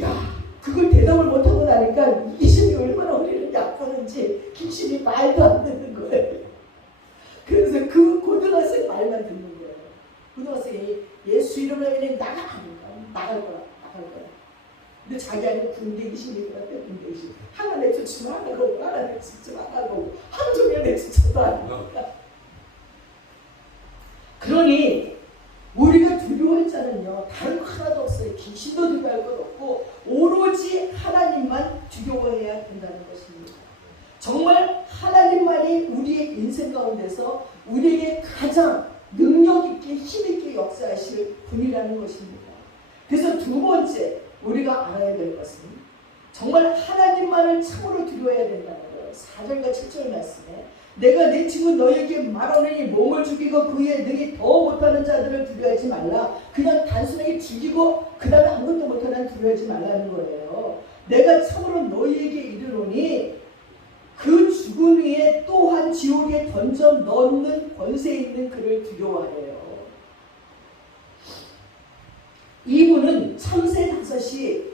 야 그걸 대답을 못하고 나니까 귀신이 얼마나 우리를 약하는지 귀신이 말도 안 듣는 거예요. 그래서 그 고등학생 말만 듣는 거예요. 고등학생이 예수 이름으로 그냥 나갈 거야. 근데 자기 안에 군대 귀신이 있더라고요. 군대 귀신. 하나 내쫓으면 하나 가고 하나 내쫓으면 하나 가고 하루 종일 내쫓아도 안 나가. 그러니 우리가 두려워할 자는요 다른 거 하나도 없어요. 귀신도 두려워할 것 없고 오로지 하나님만 두려워해야 된다는 것입니다. 정말 하나님만이 우리의 인생 가운데서 우리에게 가장 능력 있게 힘 있게 역사하실 분이라는 것입니다. 그래서 두 번째 우리가 알아야 될 것은 정말 하나님만을 참으로 두려워해야 된다는 거예요. 4절과 7절 말씀에 내가 내 친구 너에게 말하노니 몸을 죽이고 그의 능히 더 못하는 자들을 두려워하지 말라. 그냥 단순하게 죽이고 그 다음에 아무것도 못하는 두려워하지 말라는 거예요. 내가 참으로 너희에게 이르노니 그 죽음 위에 또한 지옥에 던져 넣는 권세 있는 그를 두려워하래요. 이분은 참새 5이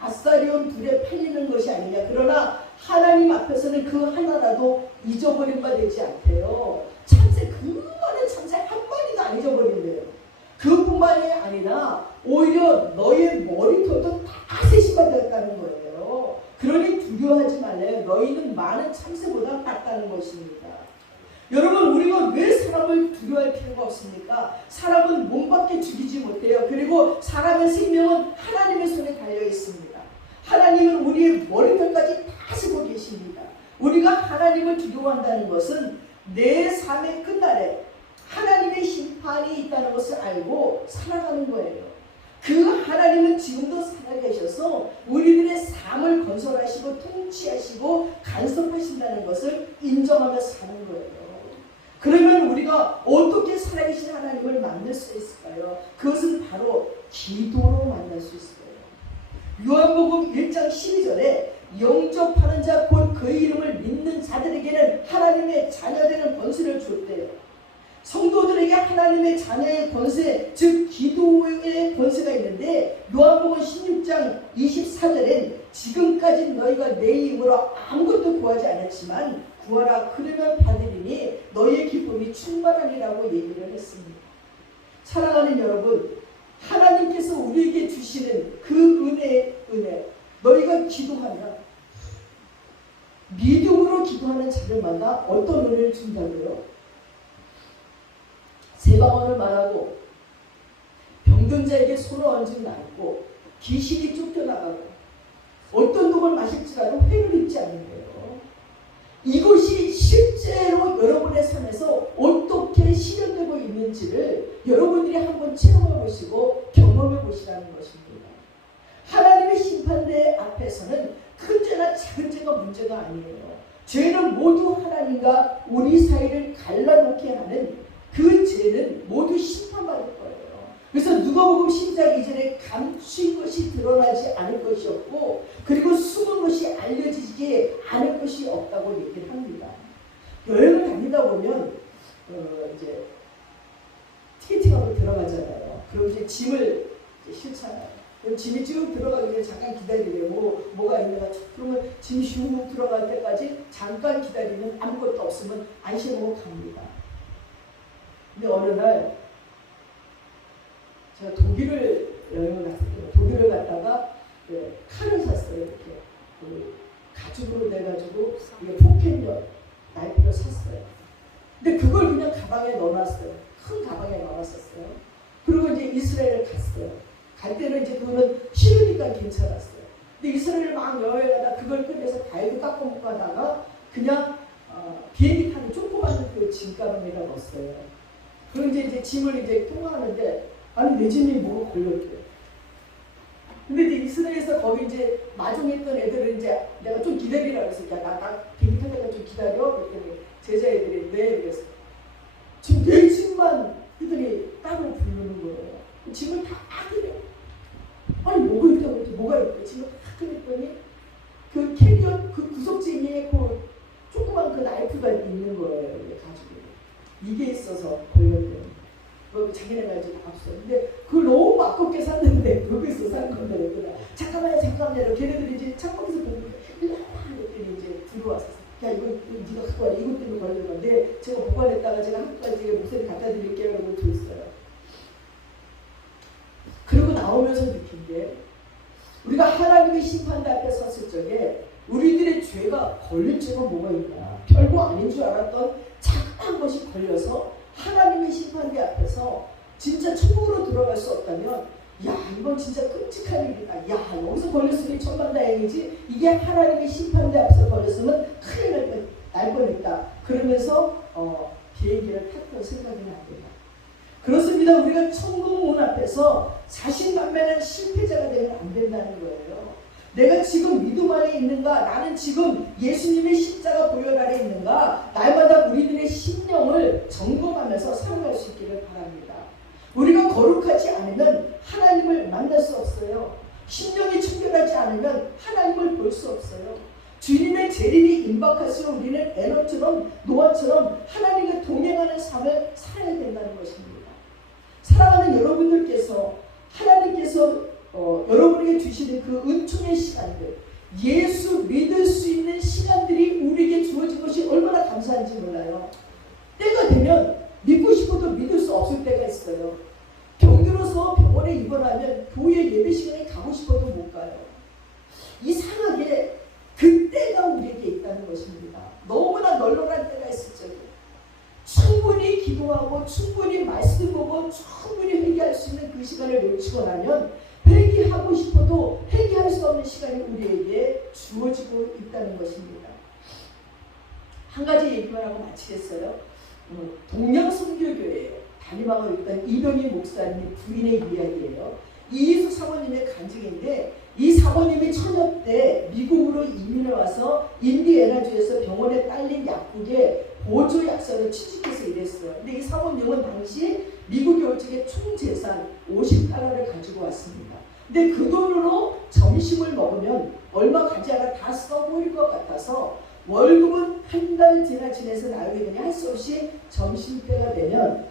아사리온 둘에 팔리는 것이 아니냐. 그러나 하나님 앞에서는 그 하나라도 잊어버린 바 되지 않대요. 참새 그 많은 참새 한 마리도 안 잊어버린대요. 그뿐만이 아니라 오히려 너의 머리털도 다 세심하다는 거예요. 그러니 두려워하지 말래요. 너희는 많은 참새보다 낫다는 것입니다. 여러분 우리가 왜 사람을 두려워할 필요가 없습니까? 사람은 몸밖에 죽이지 못해요. 그리고 사람의 생명은 하나님의 손에 달려 있습니다. 하나님은 우리의 머리털까지 다 쓰고 계십니다. 우리가 하나님을 두려워한다는 것은 내 삶의 끝날에 하나님의 심판이 있다는 것을 알고 살아가는 거예요. 그 하나님은 지금도 살아계셔서 우리들의 삶을 건설하시고 통치하시고 간섭하신다는 것을 인정하며 사는 거예요. 그러면 우리가 어떻게 살아계신 하나님을 만날 수 있을까요? 그것은 바로 기도로 만날 수 있어요. 요한복음 1장 12절에 영접하는 자 곧 그의 이름을 믿는 자들에게는 하나님의 자녀되는 권세를 줬대요. 성도들에게 하나님의 자녀의 권세, 즉 기도의 권세가 있는데 요한복음 16장 24절엔 지금까지 너희가 내 이름으로 아무것도 구하지 않았지만 구하라 그러면 받으리니 너희의 기쁨이 충만하리라고 얘기를 했습니다. 사랑하는 여러분, 하나님께서 우리에게 주시는 그 은혜 너희가 기도하면 믿음으로 기도하는 자들마다 어떤 은혜를 준다고요? 세방언을 말하고 병든 자에게 손을 얹으면 낫고 귀신이 쫓겨나가고 어떤 독을 마실지라도 회를 입지 않는데요. 이것이 실제로 여러분의 삶에서 어떻게 실현되고 있는지를 여러분들이 한번 체험해 보시고 경험해 보시라는 것입니다. 하나님의 심판대 앞에서는 큰 죄나 작은 죄가 문제가 아니에요. 죄는 모두 하나님과 우리 사이를 갈라놓게 하는 그 죄는 모두 심판받을 거예요. 그래서 누가복음 12장 2절에 감춘 것이 드러나지 않을 것이 없고 그리고 숨은 것이 알려지지 않을 것이 없다고 얘기를 합니다. 여행을 다니다 보면 이제 티켓팅하고 들어가잖아요. 그럼 이제 짐을 이제 실잖아요. 그럼 짐이 쭉 들어가기 전에 잠깐 기다리래요. 뭐가 있는가. 그러면 짐이 슉 들어갈 때까지 잠깐 기다리면 아무것도 없으면 안심하고 갑니다. 근데 어느 날 제가 독일을 여행을 갔어요. 독일을 갔다가 칼을 샀어요. 이렇게 가죽으로 돼가지고 이게 포켓력 나이프를 샀어요. 근데 그걸 그냥 가방에 넣어놨어요. 큰 가방에 넣어놨었어요. 그리고 이제 이스라엘을 갔어요. 갈 때는 이제 그거는 싫으니까 괜찮았어요. 근데 이스라엘을 막 여행하다 그걸 꺼내서 다이도 깎고 먹고 하다가 그냥 비행기 타는 조그마한 그 짐가방에다 넣었어요. 그리고 이제 짐을 이제 통과하는데 아니 내 짐이 뭐가 걸렸대요. 근데 이제 이스라엘에서 거기 이제 마중했던 애들은 이제 내가 좀 기다리라 그래서 나 비행기 탈 때까지 좀 기다려. 그랬더니 제자애들이 네 그래서 지금 내 짐만 애들이 따로 부르는 거예요. 짐을 다 꺼내. 아니 뭐가 있다고 했지? 뭐가 있대? 짐을 다 꺼냈더니 그 캐리어 그 구석지에 그 조그만 그 나이프가 있는 거예요. 가지고 이게 있어서 걸렸대요. 그러고 자기네가 이제 앞서. 근데 그걸 너무 아깝게 샀는데 거기서 산 건데 그냥 잠깐만요. 걔네들이 이제 창밖에서 보고 이랬더니 이제 들어와서 야 이거 네가 갖고 와라. 이것 때문에 걸린 건데 제가 보관했다가 제가 한 가지 목소리 갖다 드릴게요. 라고 줬어요. 그리고 나오면서 느낀 게 우리가 하나님의 심판대 앞에 섰을 적에 우리들의 죄가 걸릴 죄가 뭐가 있나. 별거 아닌 줄 알았던 작은 것이 걸려서 하나님의 심판대 앞에서 진짜 천국으로 들어갈 수 없다면 야 이건 진짜 끔찍한 일이다. 야 여기서 걸렸으면 천만다행이지 이게 하나님의 심판대 앞에서 걸렸으면 큰일 날 뻔했다. 그러면서 비행기를 탔던 생각이 납니다. 그렇습니다. 우리가 천국 문 앞에서 자신감만한 실패자가 되면 안 된다는 거예요. 내가 지금 믿음 안에 있는가? 나는 지금 예수님의 십자가 보혈 아래 있는가? 날마다 우리들의 심령을 점검하면서 살아갈 수 있기를 바랍니다. 우리가 거룩하지 않으면 하나님을 만날 수 없어요. 심령이 청결하지 않으면 하나님을 볼 수 없어요. 주님의 재림이 임박할수록 우리는 에너처럼 노아처럼 하나님과 동행하는 삶을 살아야 된다는 것입니다. 사랑하는 여러분들께서 하나님께서 여러분에게 주시는 그 은총의 시간들, 예수 믿을 수 있는 시간들이 우리에게 주어진 것이 얼마나 감사한지 몰라요. 때가 되면 믿고 싶어도 믿을 수 없을 때가 있어요. 병들어서 병원에 입원하면 교회 예배 시간에 가고 싶어도 못 가요. 이상하게 그때가 우리에게 있다는 것입니다. 너무나 널널한 때가 있을 적에 충분히 기도하고 충분히 말씀 보고 충분히 회개할 수 있는 그 시간을 놓치고 나면 회개하고 싶어도 회개할 수 없는 시간이 우리에게 주어지고 있다는 것입니다. 한 가지 얘기만 하고 마치겠어요. 동양선교교회에 담임하고 있던 이병희 목사님 부인의 이야기예요. 이희수 사모님의 간증인데 이 사모님이 처녀 때 미국으로 이민을 와서 인디애나주에서 병원에 딸린 약국에 보조 약사로 취직해서 일했어요. 근데 이 사모님은 당시 미국 교직의 총 재산 50달러를 가지고 왔습니다. 근데 그 돈으로 점심을 먹으면 얼마 가지 않아 다 써보일 것 같아서 월급은 한 달 지내서 나오게 되니 할 수 없이 점심때가 되면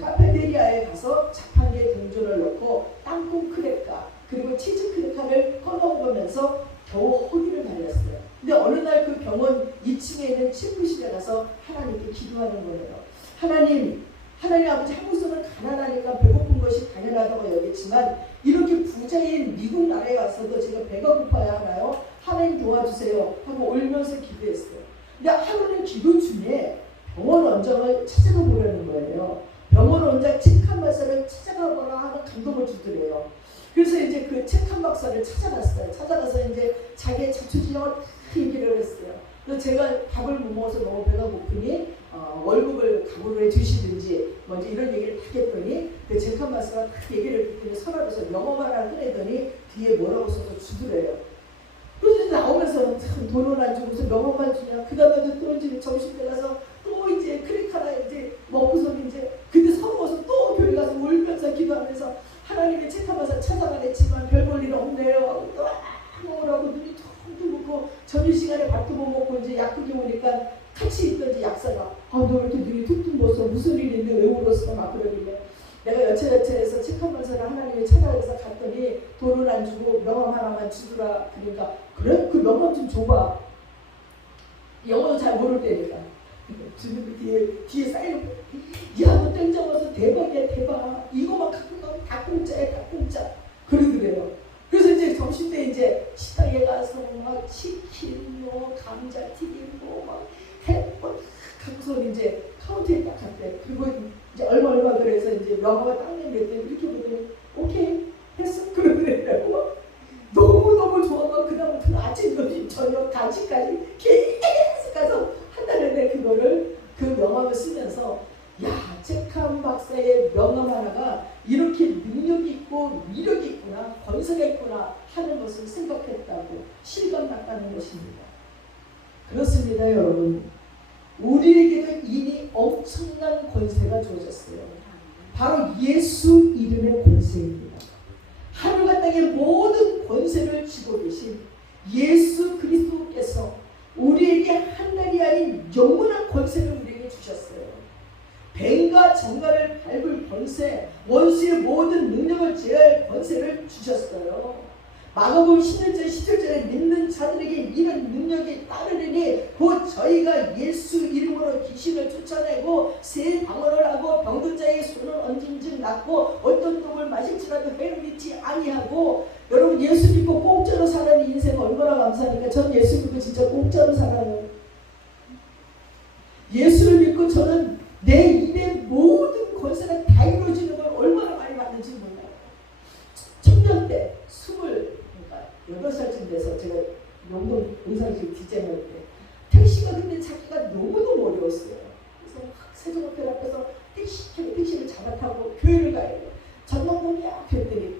카페테리아에 가서 자판기에 동전을 넣고 땅콩 크래커 그리고 치즈 크래커를 꺼먹으면서 겨우 허기를 달렸어요. 근데 어느 날 그 병원 2층에 있는 침부실에 가서 하나님께 기도하는 거예요. 하나님 아버지 한국에서는 가난하니까 배고픈 것이 당연하다고 여겼지만 이렇게 부자인 미국 나라에 와서도 제가 배가 고파야 하나요? 하나님 도와주세요 하고 울면서 기도했어요. 근데 하루는 기도 중에 병원 원장을 찾아가 보려는 거예요. 병원 원장 책 한 박사를 찾아가거나 하는 감동을 주더래요. 그래서 이제 그 책 한 박사를 찾아갔어요. 찾아가서 이제 자기의 자초지종을 얘기를 했어요. 그래서 제가 밥을 못 먹어서 너무 배가 고프니 월급을 각오로 해주시든지 먼저 이런 얘기를 딱 했더니 그 책 한 박사가 딱 얘기를 듣더니 서랍에서 영어만 하나 꺼내더니 뒤에 뭐라고 써서 주더래요. 그래서 나오면서 참 돈을 안 주고 무슨 영어만 주냐. 그 다음에도 또 이제 점심때 가서 또 이제 크리카나 이제 먹고서 이제 그때 서러워서 또 교회 가서 울면서 기도하면서 하나님의 책 한 박사 찾아가냈지만 별 볼 일 없네요 하고 또 먹으라고 눈이 텅 먹고 점심시간에 밥도 못 먹고 이제 약국에 오니까 같이 있던 이제 약사가 너 이렇게 눈이 툭툭 먹어서 무슨 일이 있는데 왜 울었어 막 그러길래 내가 여차여차해서 책 한 권서를 하나님이 찾아가서 갔더니 돈을 안 주고 명함 하나만 주더라. 그러니까 그래? 그 명함 좀 줘봐. 영어도 잘 모를 때니까 주는 그 뒤에 쌓여놓고 야 너 땡장 와서 대박이야 대박. 이거만 갖고 가면 다 공짜야 다 공짜. 그러더래요. 그래서 이제 점심때 이제 식당에 가서 막 치킨 뭐 감자튀김 뭐 막 갖고서 이제 카운터에 딱 갔대. 그리고 이제 얼마 그래서 이제 명함을 딱 내밀었더니 이렇게 보더니 오케이 했어. 그러더래요. 너무너무 좋아서 그다음부터는 아침 점심 저녁 간식까지 계속 가서 한 달에 내 그거를 그 명함을 쓰면서 야 책한 박사의 명함 하나가 이렇게 능력이 있고 위력이 있구나 권세가 있구나 하는 것을 생각했다고 실감났다는 것입니다. 그렇습니다 여러분. 우리에게도 이미 엄청난 권세가 주어졌어요. 바로 예수 이름의 권세입니다. 하늘과 땅의 모든 권세를 쥐고 계신 예수 그리스도께서 우리에게 한 날이 아닌 영원한 권세를 우리에게 주셨어요. 뱀과 천과 정갈을 밟을 권세, 원수의 모든 능력을 제어할 권세를 주셨어요. 마가복음 11절 17절에 믿는 자들에게 이런 능력이 따르리니 곧 저희가 예수 이름으로 귀신을 쫓아내고 새 방언을 하고 병든 자의 손을 얹은 즉 낫고 어떤 독을 마실지라도 해를 믿지 아니하고. 여러분, 예수 믿고 공짜로 사는 인생 얼마나 감사합니까? 전 예수 믿고 진짜 공짜로 살아요. 예수를 믿고 저는 내 입의 모든 권세가 다 이루어지는 걸 얼마나 많이 받는지 몰라요. 청년 때 28살쯤 돼서 제가 용동 의상실 디자인할 때 택시가 근데 자기가 너무너무 어려웠어요. 그래서 막 세종호텔 앞에서 택시를 잡아타고 교회를 가야 돼요. 전남동이야 그랬더니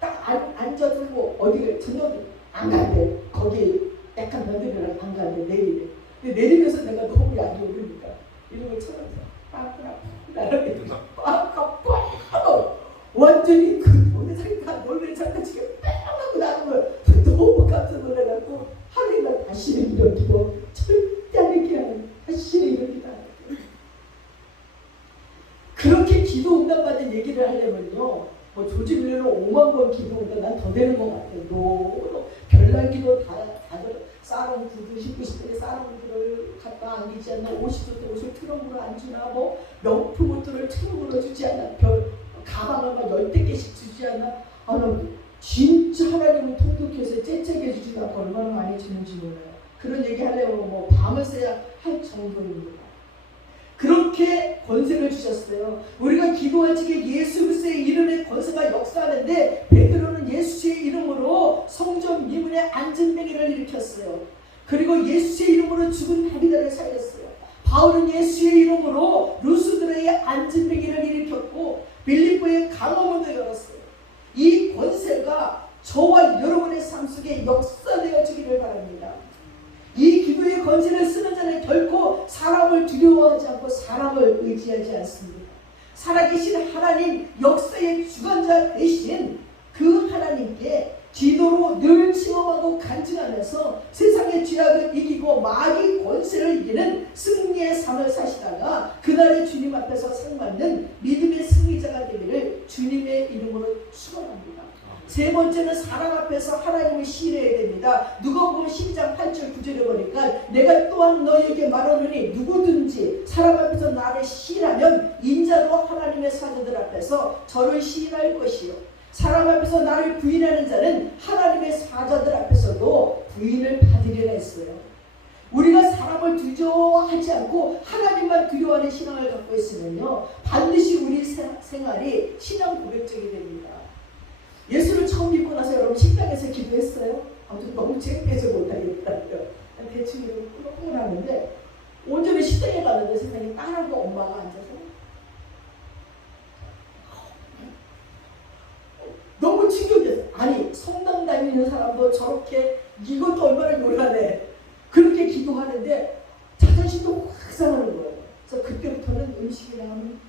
딱 앉아들고 어디를 전남 안 간대. 거기 약간 며느리랑 안 간대. 내리래. 근데 내리면서 내가 너무 약이 오르니까 이름을 쳐면서 빠꾸라 나를 빠꾸라 완전히 그 동네상이 다 놀래 장난치게 뺑 하고 나는 걸 너무 깜짝 놀라갖고 하루에 다시는 이런 기도 절대 안 했게 하는 다시는 이런 기도 안 했게. 그렇게 기도 응답받은 얘기를 하려면요, 뭐 조지 밀러는 5만 번 기도 응답 난 더 되는 것 같아요. 너무 별난 기도 다들 싸놓은 구두 신고 싶은데 싸놓은 구두를 갖다 안기지 않나, 옷이 좋대 옷을 트렁크로 안 주나, 뭐 명품 옷들을 트렁크로 주지 않나, 가방을 막 10개씩 주지 않나. 나 진짜 하나님은 통독해서 째째게 주지 않고 얼마나 많이 주는지 몰라요. 그런 얘기 하려면 뭐 밤을 새야 할 정도입니다. 그렇게 권세를 주셨어요. 우리가 기도할 적에 예수 그리스도의 이름의 권세가 역사하는데 베드로는 예수의 이름으로 성전 미문에 안전뱅이를 일으켰어요. 그리고 예수의 이름으로 죽은 바리다를 살렸어요. 바울은 예수의 이름으로 루스드라의 안전뱅이를 일으켰고 빌립보의 강화문도 열었어요. 이 권세가 저와 여러분의 삶 속에 역사되어 주기를 바랍니다. 이 기도의 권세를 쓰는 자는 결코 사람을 두려워하지 않고 사람을 의지하지 않습니다. 살아계신 하나님, 역사의 주관자 대신 그 하나님께 기도로 늘 침범하고 간증하면서 세상의 죄악을 이기고 마귀 권세를 이기는 승리의 삶을 사시다가 그날의 주님 앞에서 상받는 믿음의 승리자가 되기를 주님의 이름으로 축원합니다. 세 번째는 사람 앞에서 하나님을 신뢰해야 됩니다. 누가복음 12장 8절 9절에 보니까 내가 또한 너희에게 말하노니 누구든지 사람 앞에서 나를 시인하면 인자도 하나님의 사자들 앞에서 저를 시인할 것이요 사람 앞에서 나를 부인하는 자는 하나님의 사자들 앞에서도 부인을 받으리라 했어요. 우리가 사람을 두려워하지 않고 하나님만 두려워하는 신앙을 갖고 있으면요, 반드시 우리 생활이 신앙 고백적이 됩니다. 예수를 처음 믿고 나서 여러분 식당에서 기도했어요? 아무튼 너무 창피해서 못하겠다고요. 대충 이렇게 꾸렁꾸렁 하는데 온전히 식당에 가는데 세상에 딸하고 엄마가 앉아서 너무 충격이었어요. 아니 성당 다니는 사람도 저렇게 이것도 얼마나 요란해. 그렇게 기도하는데 자존심도 확 상하는 거예요. 그래서 그때부터는 음식이 나오면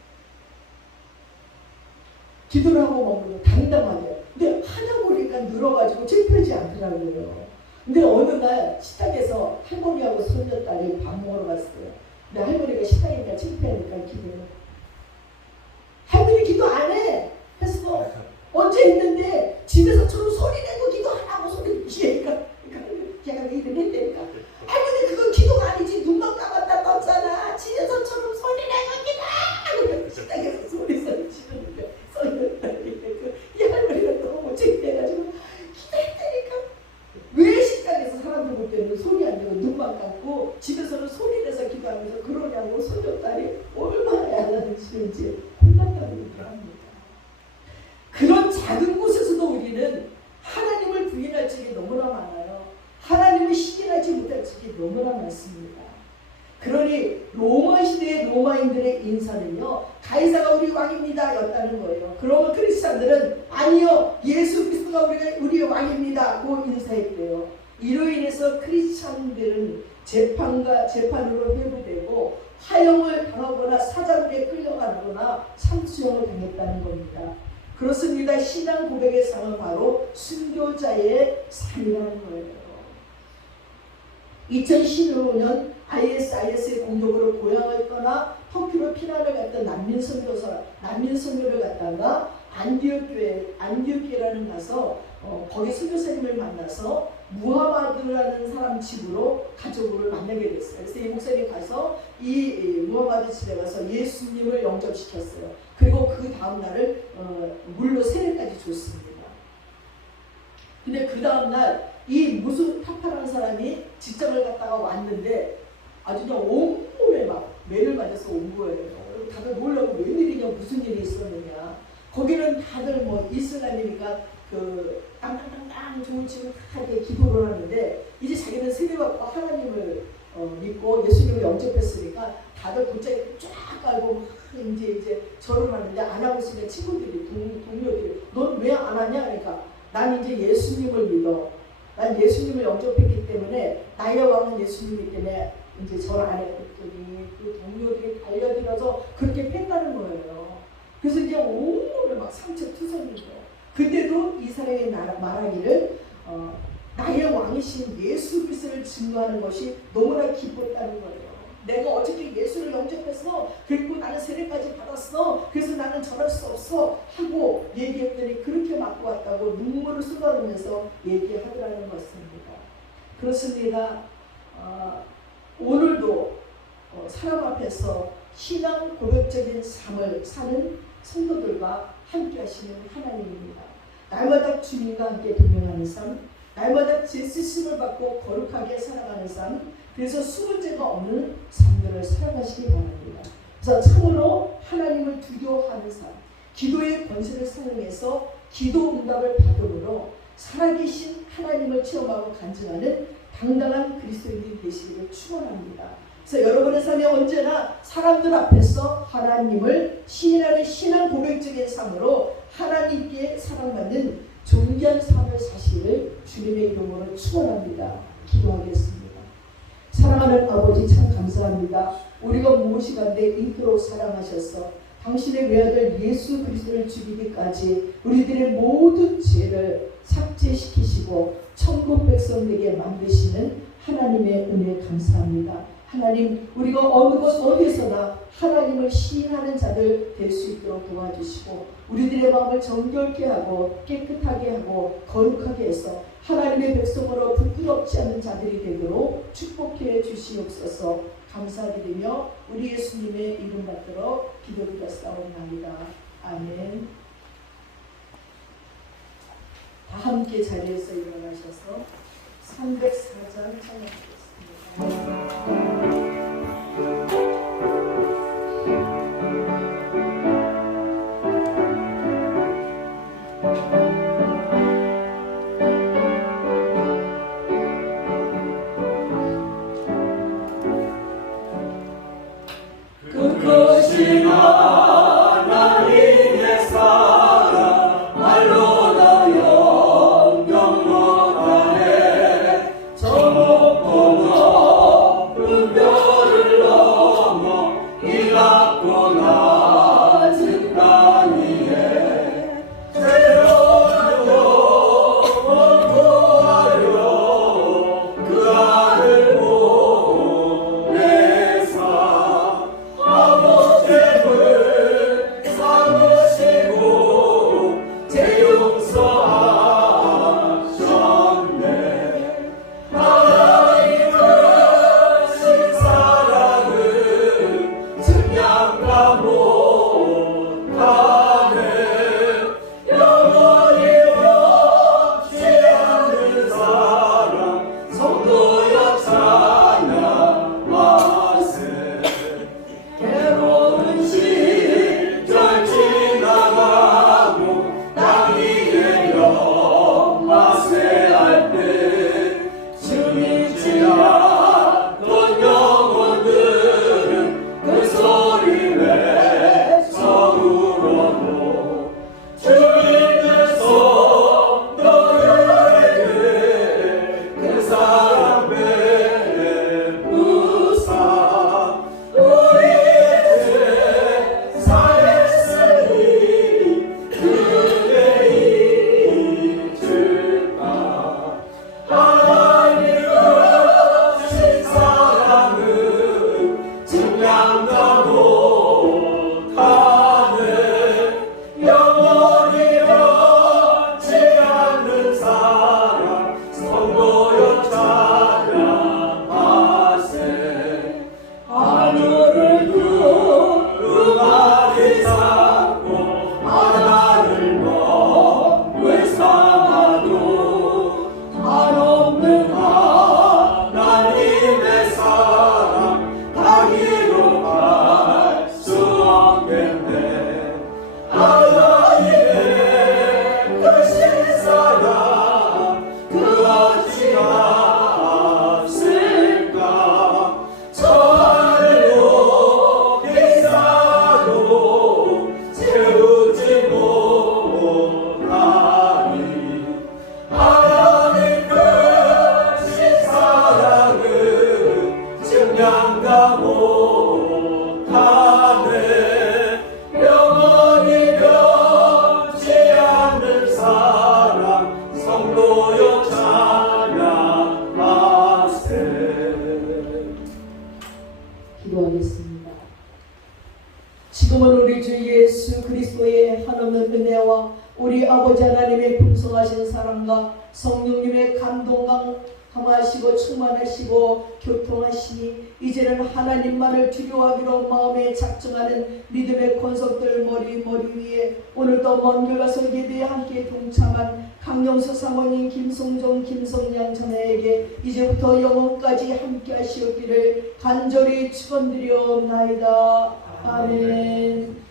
기도를 하고 먹는 거 당당하게. 근데 하다 보니까 늘어가지고 창피하지 않더라고요. 근데 어느 날 식당에서 할머니하고 손녀딸이 밥 먹으러 갔어요. 근데 할머니가 식당이니까 창피하니까 기도를. 할머니 기도 안 해. 했어. 언제 했는데 집에서처럼 소리 내고 기도 안 하고 소리 지으니까 걔가 왜 일을 했다니까. 할머니 그건 기도가 아니지. 눈만 감았다 떴잖아. 집에서처럼 소리 내고 기도. 식당에서 소리 지르니까 이 할머니가 너무 창피해가지고 기도했다니까. 왜 식당에서 사람들 볼 때는 소리 안 내고 눈만 감고 집에서는 소리 내서 기도하면서 그러냐고 손녀딸이 얼마나 야단치는지 혼났다고 얘기합니다. 그런 작은 곳에서도 우리는 하나님을 부인할 적이 너무나 많아요. 하나님을 시인하지 못할 적이 너무나 많습니다. 그러니 로마 시대의 로마인들의 인사는요, 가이사가 우리 왕입니다 였다는 거예요. 그러면 크리스찬들은 아니요, 예수 그리스도가 우리의 왕입니다고 인사했대요. 이로 인해서 크리스찬들은 재판으로 회부되고 화형을 당하거나 사자굴에 끌려가거나 참수형을 당했다는 겁니다. 그렇습니다. 신앙 고백의 삶은 바로 순교자의 삶이라는 거예요. 2015년 ISIS의 공격으로 고향을 떠나 터키로 피난을 갔던 난민 선교를 갔다가 안디옥교회라는 가서 거기 선교사님을 만나서 무하마드라는 사람 집으로 가족을 만나게 됐어요. 그래서 이 목사님이 가서 이 무하마드 집에 가서 예수님을 영접시켰어요. 그리고 그 다음 날을 물로 세례까지 줬습니다. 근데 그 다음 날 이 무수타파라는 사람이 직장을 갔다가 왔는데 아주 그냥 온몸에 막 매를 맞아서 온 거예요. 다들 놀라고 웬일이냐, 무슨 일이 있었느냐. 거기는 다들 뭐 이슬람이니까 그 땅땅땅땅 좋은 집을 하게 기도를 하는데 이제 자기는 세례받고 하나님을 믿고 예수님을 영접했으니까 다들 돗자리 쫙 깔고 막 이제 절을 하는데 안 하고 있으니까 친구들이 동료들이 넌 왜 안 하냐? 그러니까 난 이제 예수님을 믿어. 난 예수님을 영접했기 때문에 나의 왕은 예수님이기 때문에 이제 절 안 했더니 그 동료들이 달려들어서 그렇게 팬다는 거예요. 그래서 이제 온몸에 막 상처 투성이죠. 그때도 이 사람이 말하기를 나의 왕이신 예수 그리스도를 증거하는 것이 너무나 기뻤다는 거예요. 내가 어저께 예수를 영접해서 그리고 나는 세례까지 받았어. 그래서 나는 전할 수 없어 하고 얘기했더니 그렇게 맞고 왔다고 눈물을 쏟아내면서 얘기하더라는 것입니다. 그렇습니다. 오늘도 사람 앞에서 신앙 고백적인 삶을 사는 성도들과 함께 하시는 하나님입니다. 날마다 주님과 함께 동행하는 삶, 날마다 제 쓰심을 받고 거룩하게 살아가는 삶, 그래서 숨은 죄가 없는 삶들을 살아가시기 바랍니다. 그래서 참으로 하나님을 두려워하는 삶, 기도의 권세를 사용해서 기도 응답을 받음으로 살아계신 하나님을 체험하고 간증하는 당당한 그리스도인이 되시기를 축원합니다. 그래서 여러분의 삶에 언제나 사람들 앞에서 하나님을 시인하는 신앙 고백적인 삶으로 하나님께 사랑받는 존귀한 삶을 사시기를 주님의 이름으로 축원합니다. 기도하겠습니다. 사랑하는 아버지 참 감사합니다. 우리가 무엇이간데 인도로 사랑하셔서 당신의 외아들 예수 그리스도를 죽이기까지 우리들의 모든 죄를 삭제시키시고 천국 백성 되게 만드시는 하나님의 은혜 감사합니다. 하나님, 우리가 어느 곳 어디서나 하나님을 시인하는 자들 될 수 있도록 도와주시고 우리들의 마음을 정결케 하고 깨끗하게 하고 거룩하게 해서 하나님의 백성으로 부끄럽지 않는 자들이 되도록 축복해 주시옵소서. 감사드리며 우리 예수님의 이름 받들어 기도드렸사옵나이다. 아멘. 다 함께 자리에서 일어나셔서 304장 찬양하겠습니다. 저 높고 높은 장가 못하네 영원히 변치 않는 사랑 성도여 찬양하세. 기도하겠습니다. 지금은 우리 주 예수 그리스도의 한없는 은혜와 우리 아버지 하나님의 풍성하신 사랑과 성령님의 감동하시고 충만하시고 교통하시니 이제는 하나님만을 두려워하기로 마음에 작정하는 믿음의 권속들 머리 위에 오늘도 먼 길 가서 예배에 함께 동참한 강영수 사모님, 김성종, 김성양 자매에게 이제부터 영원까지 함께 하시옵기를 간절히 축원드리옵나이다. 아멘.